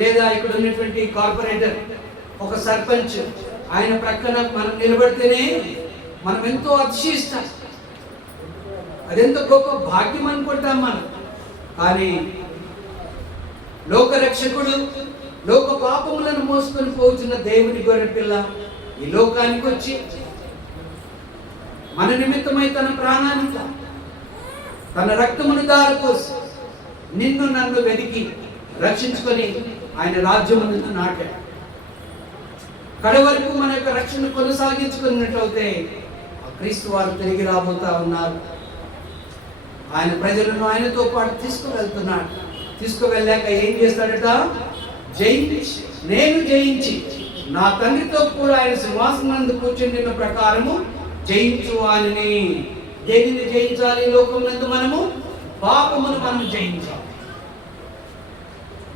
లేదా ఇక్కడ ఉన్నటువంటి కార్పొరేటర్, ఒక సర్పంచ్ ఆయన ప్రక్కన మనం నిలబడితేనే మనం ఎంతో అతిశయిస్తాం. అదెంత గొప్ప భాగ్యం అనుకుంటాం మనం. కానీ లోకరక్షకుడు లోక పాపములను మోసుకొని పోతున్న దేవుని గొర్రె పిల్ల ఈ లోకానికి వచ్చి మన నిమిత్తమై తన ప్రాణాన్ని తన రక్తమును దారపోసి నిన్ను నన్ను వెతికి రక్షించుకొని ఆయన రాజ్యమునందు నాటాడు. కడవరకు మన యొక్క రక్షణ కొనసాగించుకున్నట్లయితే క్రీస్తు వారు తిరిగి రాబోతా ఉన్నారు. ఆయన ప్రజలను ఆయనతో పాటు తీసుకువెళ్తున్నాడు. తీసుకువెళ్ళాక ఏం చేస్తాడట? నేను జయించి నా తండ్రితో కూడా ఆయన సింహాసనందు కూర్చుని ప్రకారము జయించు వానిని. దేనిని జయించాలి? లోకమునందు మనము పాపమును మనం జయించాలి.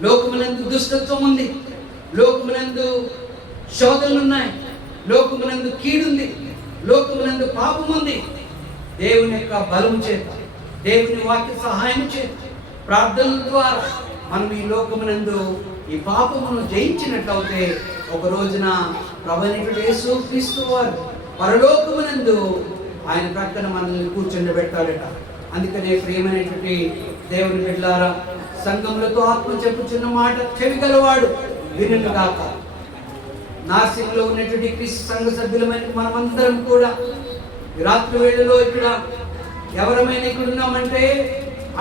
లోకమునందు దుష్టత్వం ఉంది, లోకమునందు శోధనలు ఉన్నాయి, లోకమునందు కీడుంది, లోకమునందు పాపం ఉంది. దేవుని యొక్క బలము చేత, దేవుని వాక్య సహాయం చేత, ప్రార్థనల ద్వారా మనం ఈ లోకమునందు ఈ పాపమును జయించినట్లయితే ఒక రోజున ప్రభువైన యేసుక్రీస్తు వారు పరలోకమునందు ఆయన ప్రక్కన మనల్ని కూర్చొని. అందుకనే ప్రియమైనటువంటి దేవుని బిడ్డలారా, సంఘములతో ఆత్మ చెప్పుచున్న మాట చెవి గలవాడు వినును గాక. నాసిక్లో ఉన్నటువంటి క్రీస్తు సంఘ సభ్యులమైన మనమందరం కూడా రాత్రి వేళలో ఇక్కడ ఎవరమైనా ఇక్కడ ఉన్నామంటే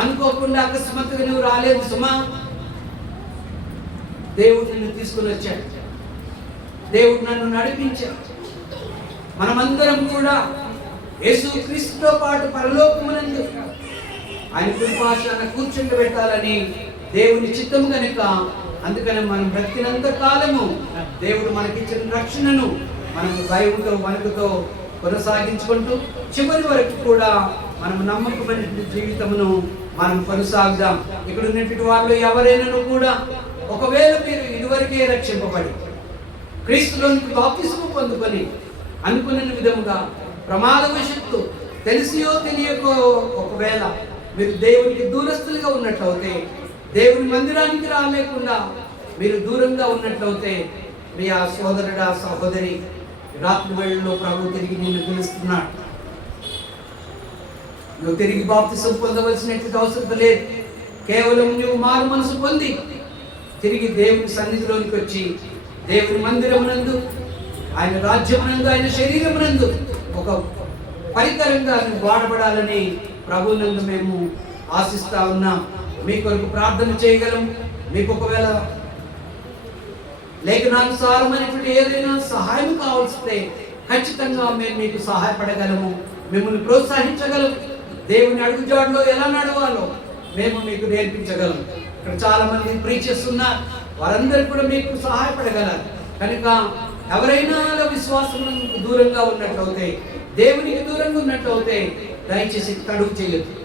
అనుకోకుండా అకస్మాత్తుగా నువ్వు రాలేదు సుమా. దేవుడు నిన్ను తీసుకుని వచ్చాడు, దేవుడు నన్ను నడిపించాడు. మనమందరం కూడా యేసుక్రీస్తుతో పాటు పరలోకమునందు ఆయన కృపాశాన కూర్చుండి పెట్టాలని దేవుని చిత్తం కనుక, అందుకని మనం బ్రతికినంత కాలము దేవుడు మనకిచ్చిన రక్షణను మనం భయంతో వణుకుతో కొనసాగించుకుంటూ చివరి వరకు కూడా మనం నమ్మకమైన జీవితమును మనం కొనసాగుదాం. ఇక్కడ ఉన్నటువంటి వాళ్ళు ఎవరైనా కూడా ఒకవేళ మీరు ఇదివరకే రక్షింపబడి క్రీస్తులోనికి బాప్తిస్మం పొందుకొని అనుకున్న విధముగా ప్రమాదవశత్తు తెలిసియో తెలియకో ఒకవేళ మీరు దేవునికి దూరస్తులుగా ఉన్నట్లయితే, దేవుని మందిరానికి రాలేకుండా మీరు దూరంగా ఉన్నట్లయితే ప్రియ సోదరుడా సహోదరి, రాత్రి వేళలో ప్రభు తిరిగి నిన్ను పిలుస్తున్నాడు. నువ్వు తిరిగి బాప్తిసం పొందవలసినటువంటి అవసరం లేదు. కేవలం నువ్వు మారు మనసు పొంది తిరిగి దేవుని సన్నిధిలోనికి వచ్చి దేవుని మందిరమునందు, ఆయన రాజ్యమునందు, ఆయన శరీరమునందు ఒక పరికరంగా నువ్వు వాడబడాలని ప్రభునందు మేము ఆశిస్తా ఉన్నాం. మీ కొరకు ప్రార్థన చేయగలం. మీకు ఒకవేళ లేఖనానుసారమైనటువంటి ఏదైనా సహాయం కావాల్సితే ఖచ్చితంగా మేము మీకు సహాయపడగలము, మిమ్మల్ని ప్రోత్సహించగలము. దేవుని అడుగుజాడులో ఎలా నడవాలో మేము మీకు నేర్పించగలం. ఇక్కడ చాలా మంది ప్రీచర్స్ ఉన్నారు, వారందరూ కూడా మీకు సహాయపడగలరు. కనుక ఎవరైనా విశ్వాసమునకు దూరంగా ఉన్నట్లయితే, దేవునికి దూరంగా ఉన్నట్లయితే దయచేసి తడుగు చేయొద్దు,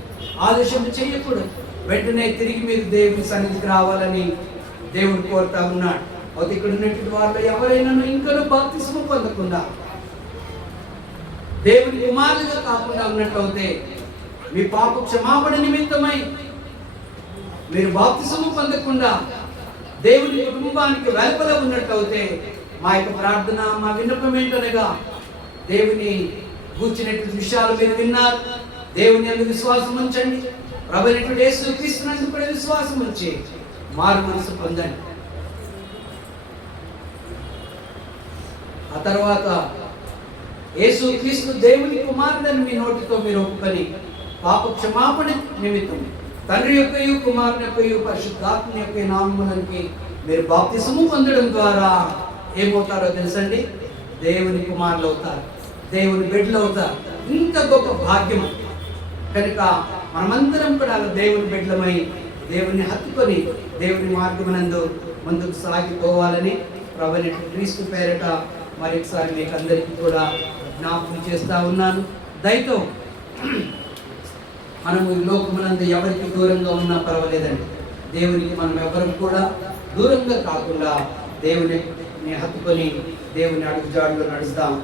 ఆలస్యం చేయకూడదు. వెంటనే తిరిగి మీరు దేవుని సన్నిధికి రావాలని దేవుడు కోరుతా ఉన్నాడు. అయితే ఇక్కడ ఉన్నటువంటి వాళ్ళు ఎవరైనా ఇంకా బాప్తిస్మం పొందకుండా దేవుని కుమారులుగా కాకుండా ఉన్నట్లయితే, మీ పాప క్షమాపణ నిమిత్తమై మీరు బాప్తిస్మం పొందకుండా దేవుని కుటుంబానికి వెలుపల ఉన్నట్లయితే, మా యొక్క ప్రార్థన, మా విన్నపం ఏంటనగా, దేవుని కూర్చున్నటువంటి విషయాలు మీరు విన్నారు, దేవుని యందు విశ్వాసం ఉంచండి. ప్రభువైనటువంటి యేసు క్రీస్తునందు కూడా విశ్వాసం ఉంచి మారు మనసు పొందండి. ఆ తర్వాత యేసు క్రీస్తు దేవుని కుమారుడని మీ నోటితో మీరు ఒప్పుకొని పాప క్షమాపణ నిమిత్తం తండ్రి యొక్కయు, కుమారుని యొక్కయు, పరిశుద్ధాత్మ యొక్క నామములోనికి మీరు బాప్తిసము పొందడం ద్వారా ఏమవుతారో తెలుసండి, దేవుని కుమారులు అవుతారు, దేవుని బిడ్డలు అవుతారు. ఇంత గొప్ప భాగ్యం. కనుక మనమందరం కూడా దేవుని బిడ్డలమై దేవుని హత్తుకొని దేవుని మార్గమునందు ముందుకు సాగిపోవాలని ప్రభువైన క్రీస్తు పేరిట మరొకసారి మీకు అందరికీ కూడా జ్ఞాపకం చేస్తా ఉన్నాను. దయతో మనము ఈ లోకమునందు ఎవరికి దూరంగా ఉన్నా పర్వాలేదండి, దేవునికి మనం ఎవరికి కూడా దూరంగా కాకుండా దేవుని హత్తుకొని దేవుని అడుగుజాడులో నడుస్తాం.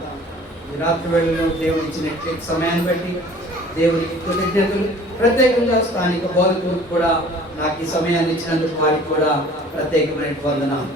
ఈ రాత్రి వేళలో దేవుని ఇచ్చిన సమయాన్ని బట్టి దేవునికి కృతజ్ఞతలు. ప్రత్యేకంగా స్థానిక బోధకులకు కూడా నాకు ఈ సమయాన్ని ఇచ్చినందుకు వారికి కూడా ప్రత్యేకమైన వందనాలు.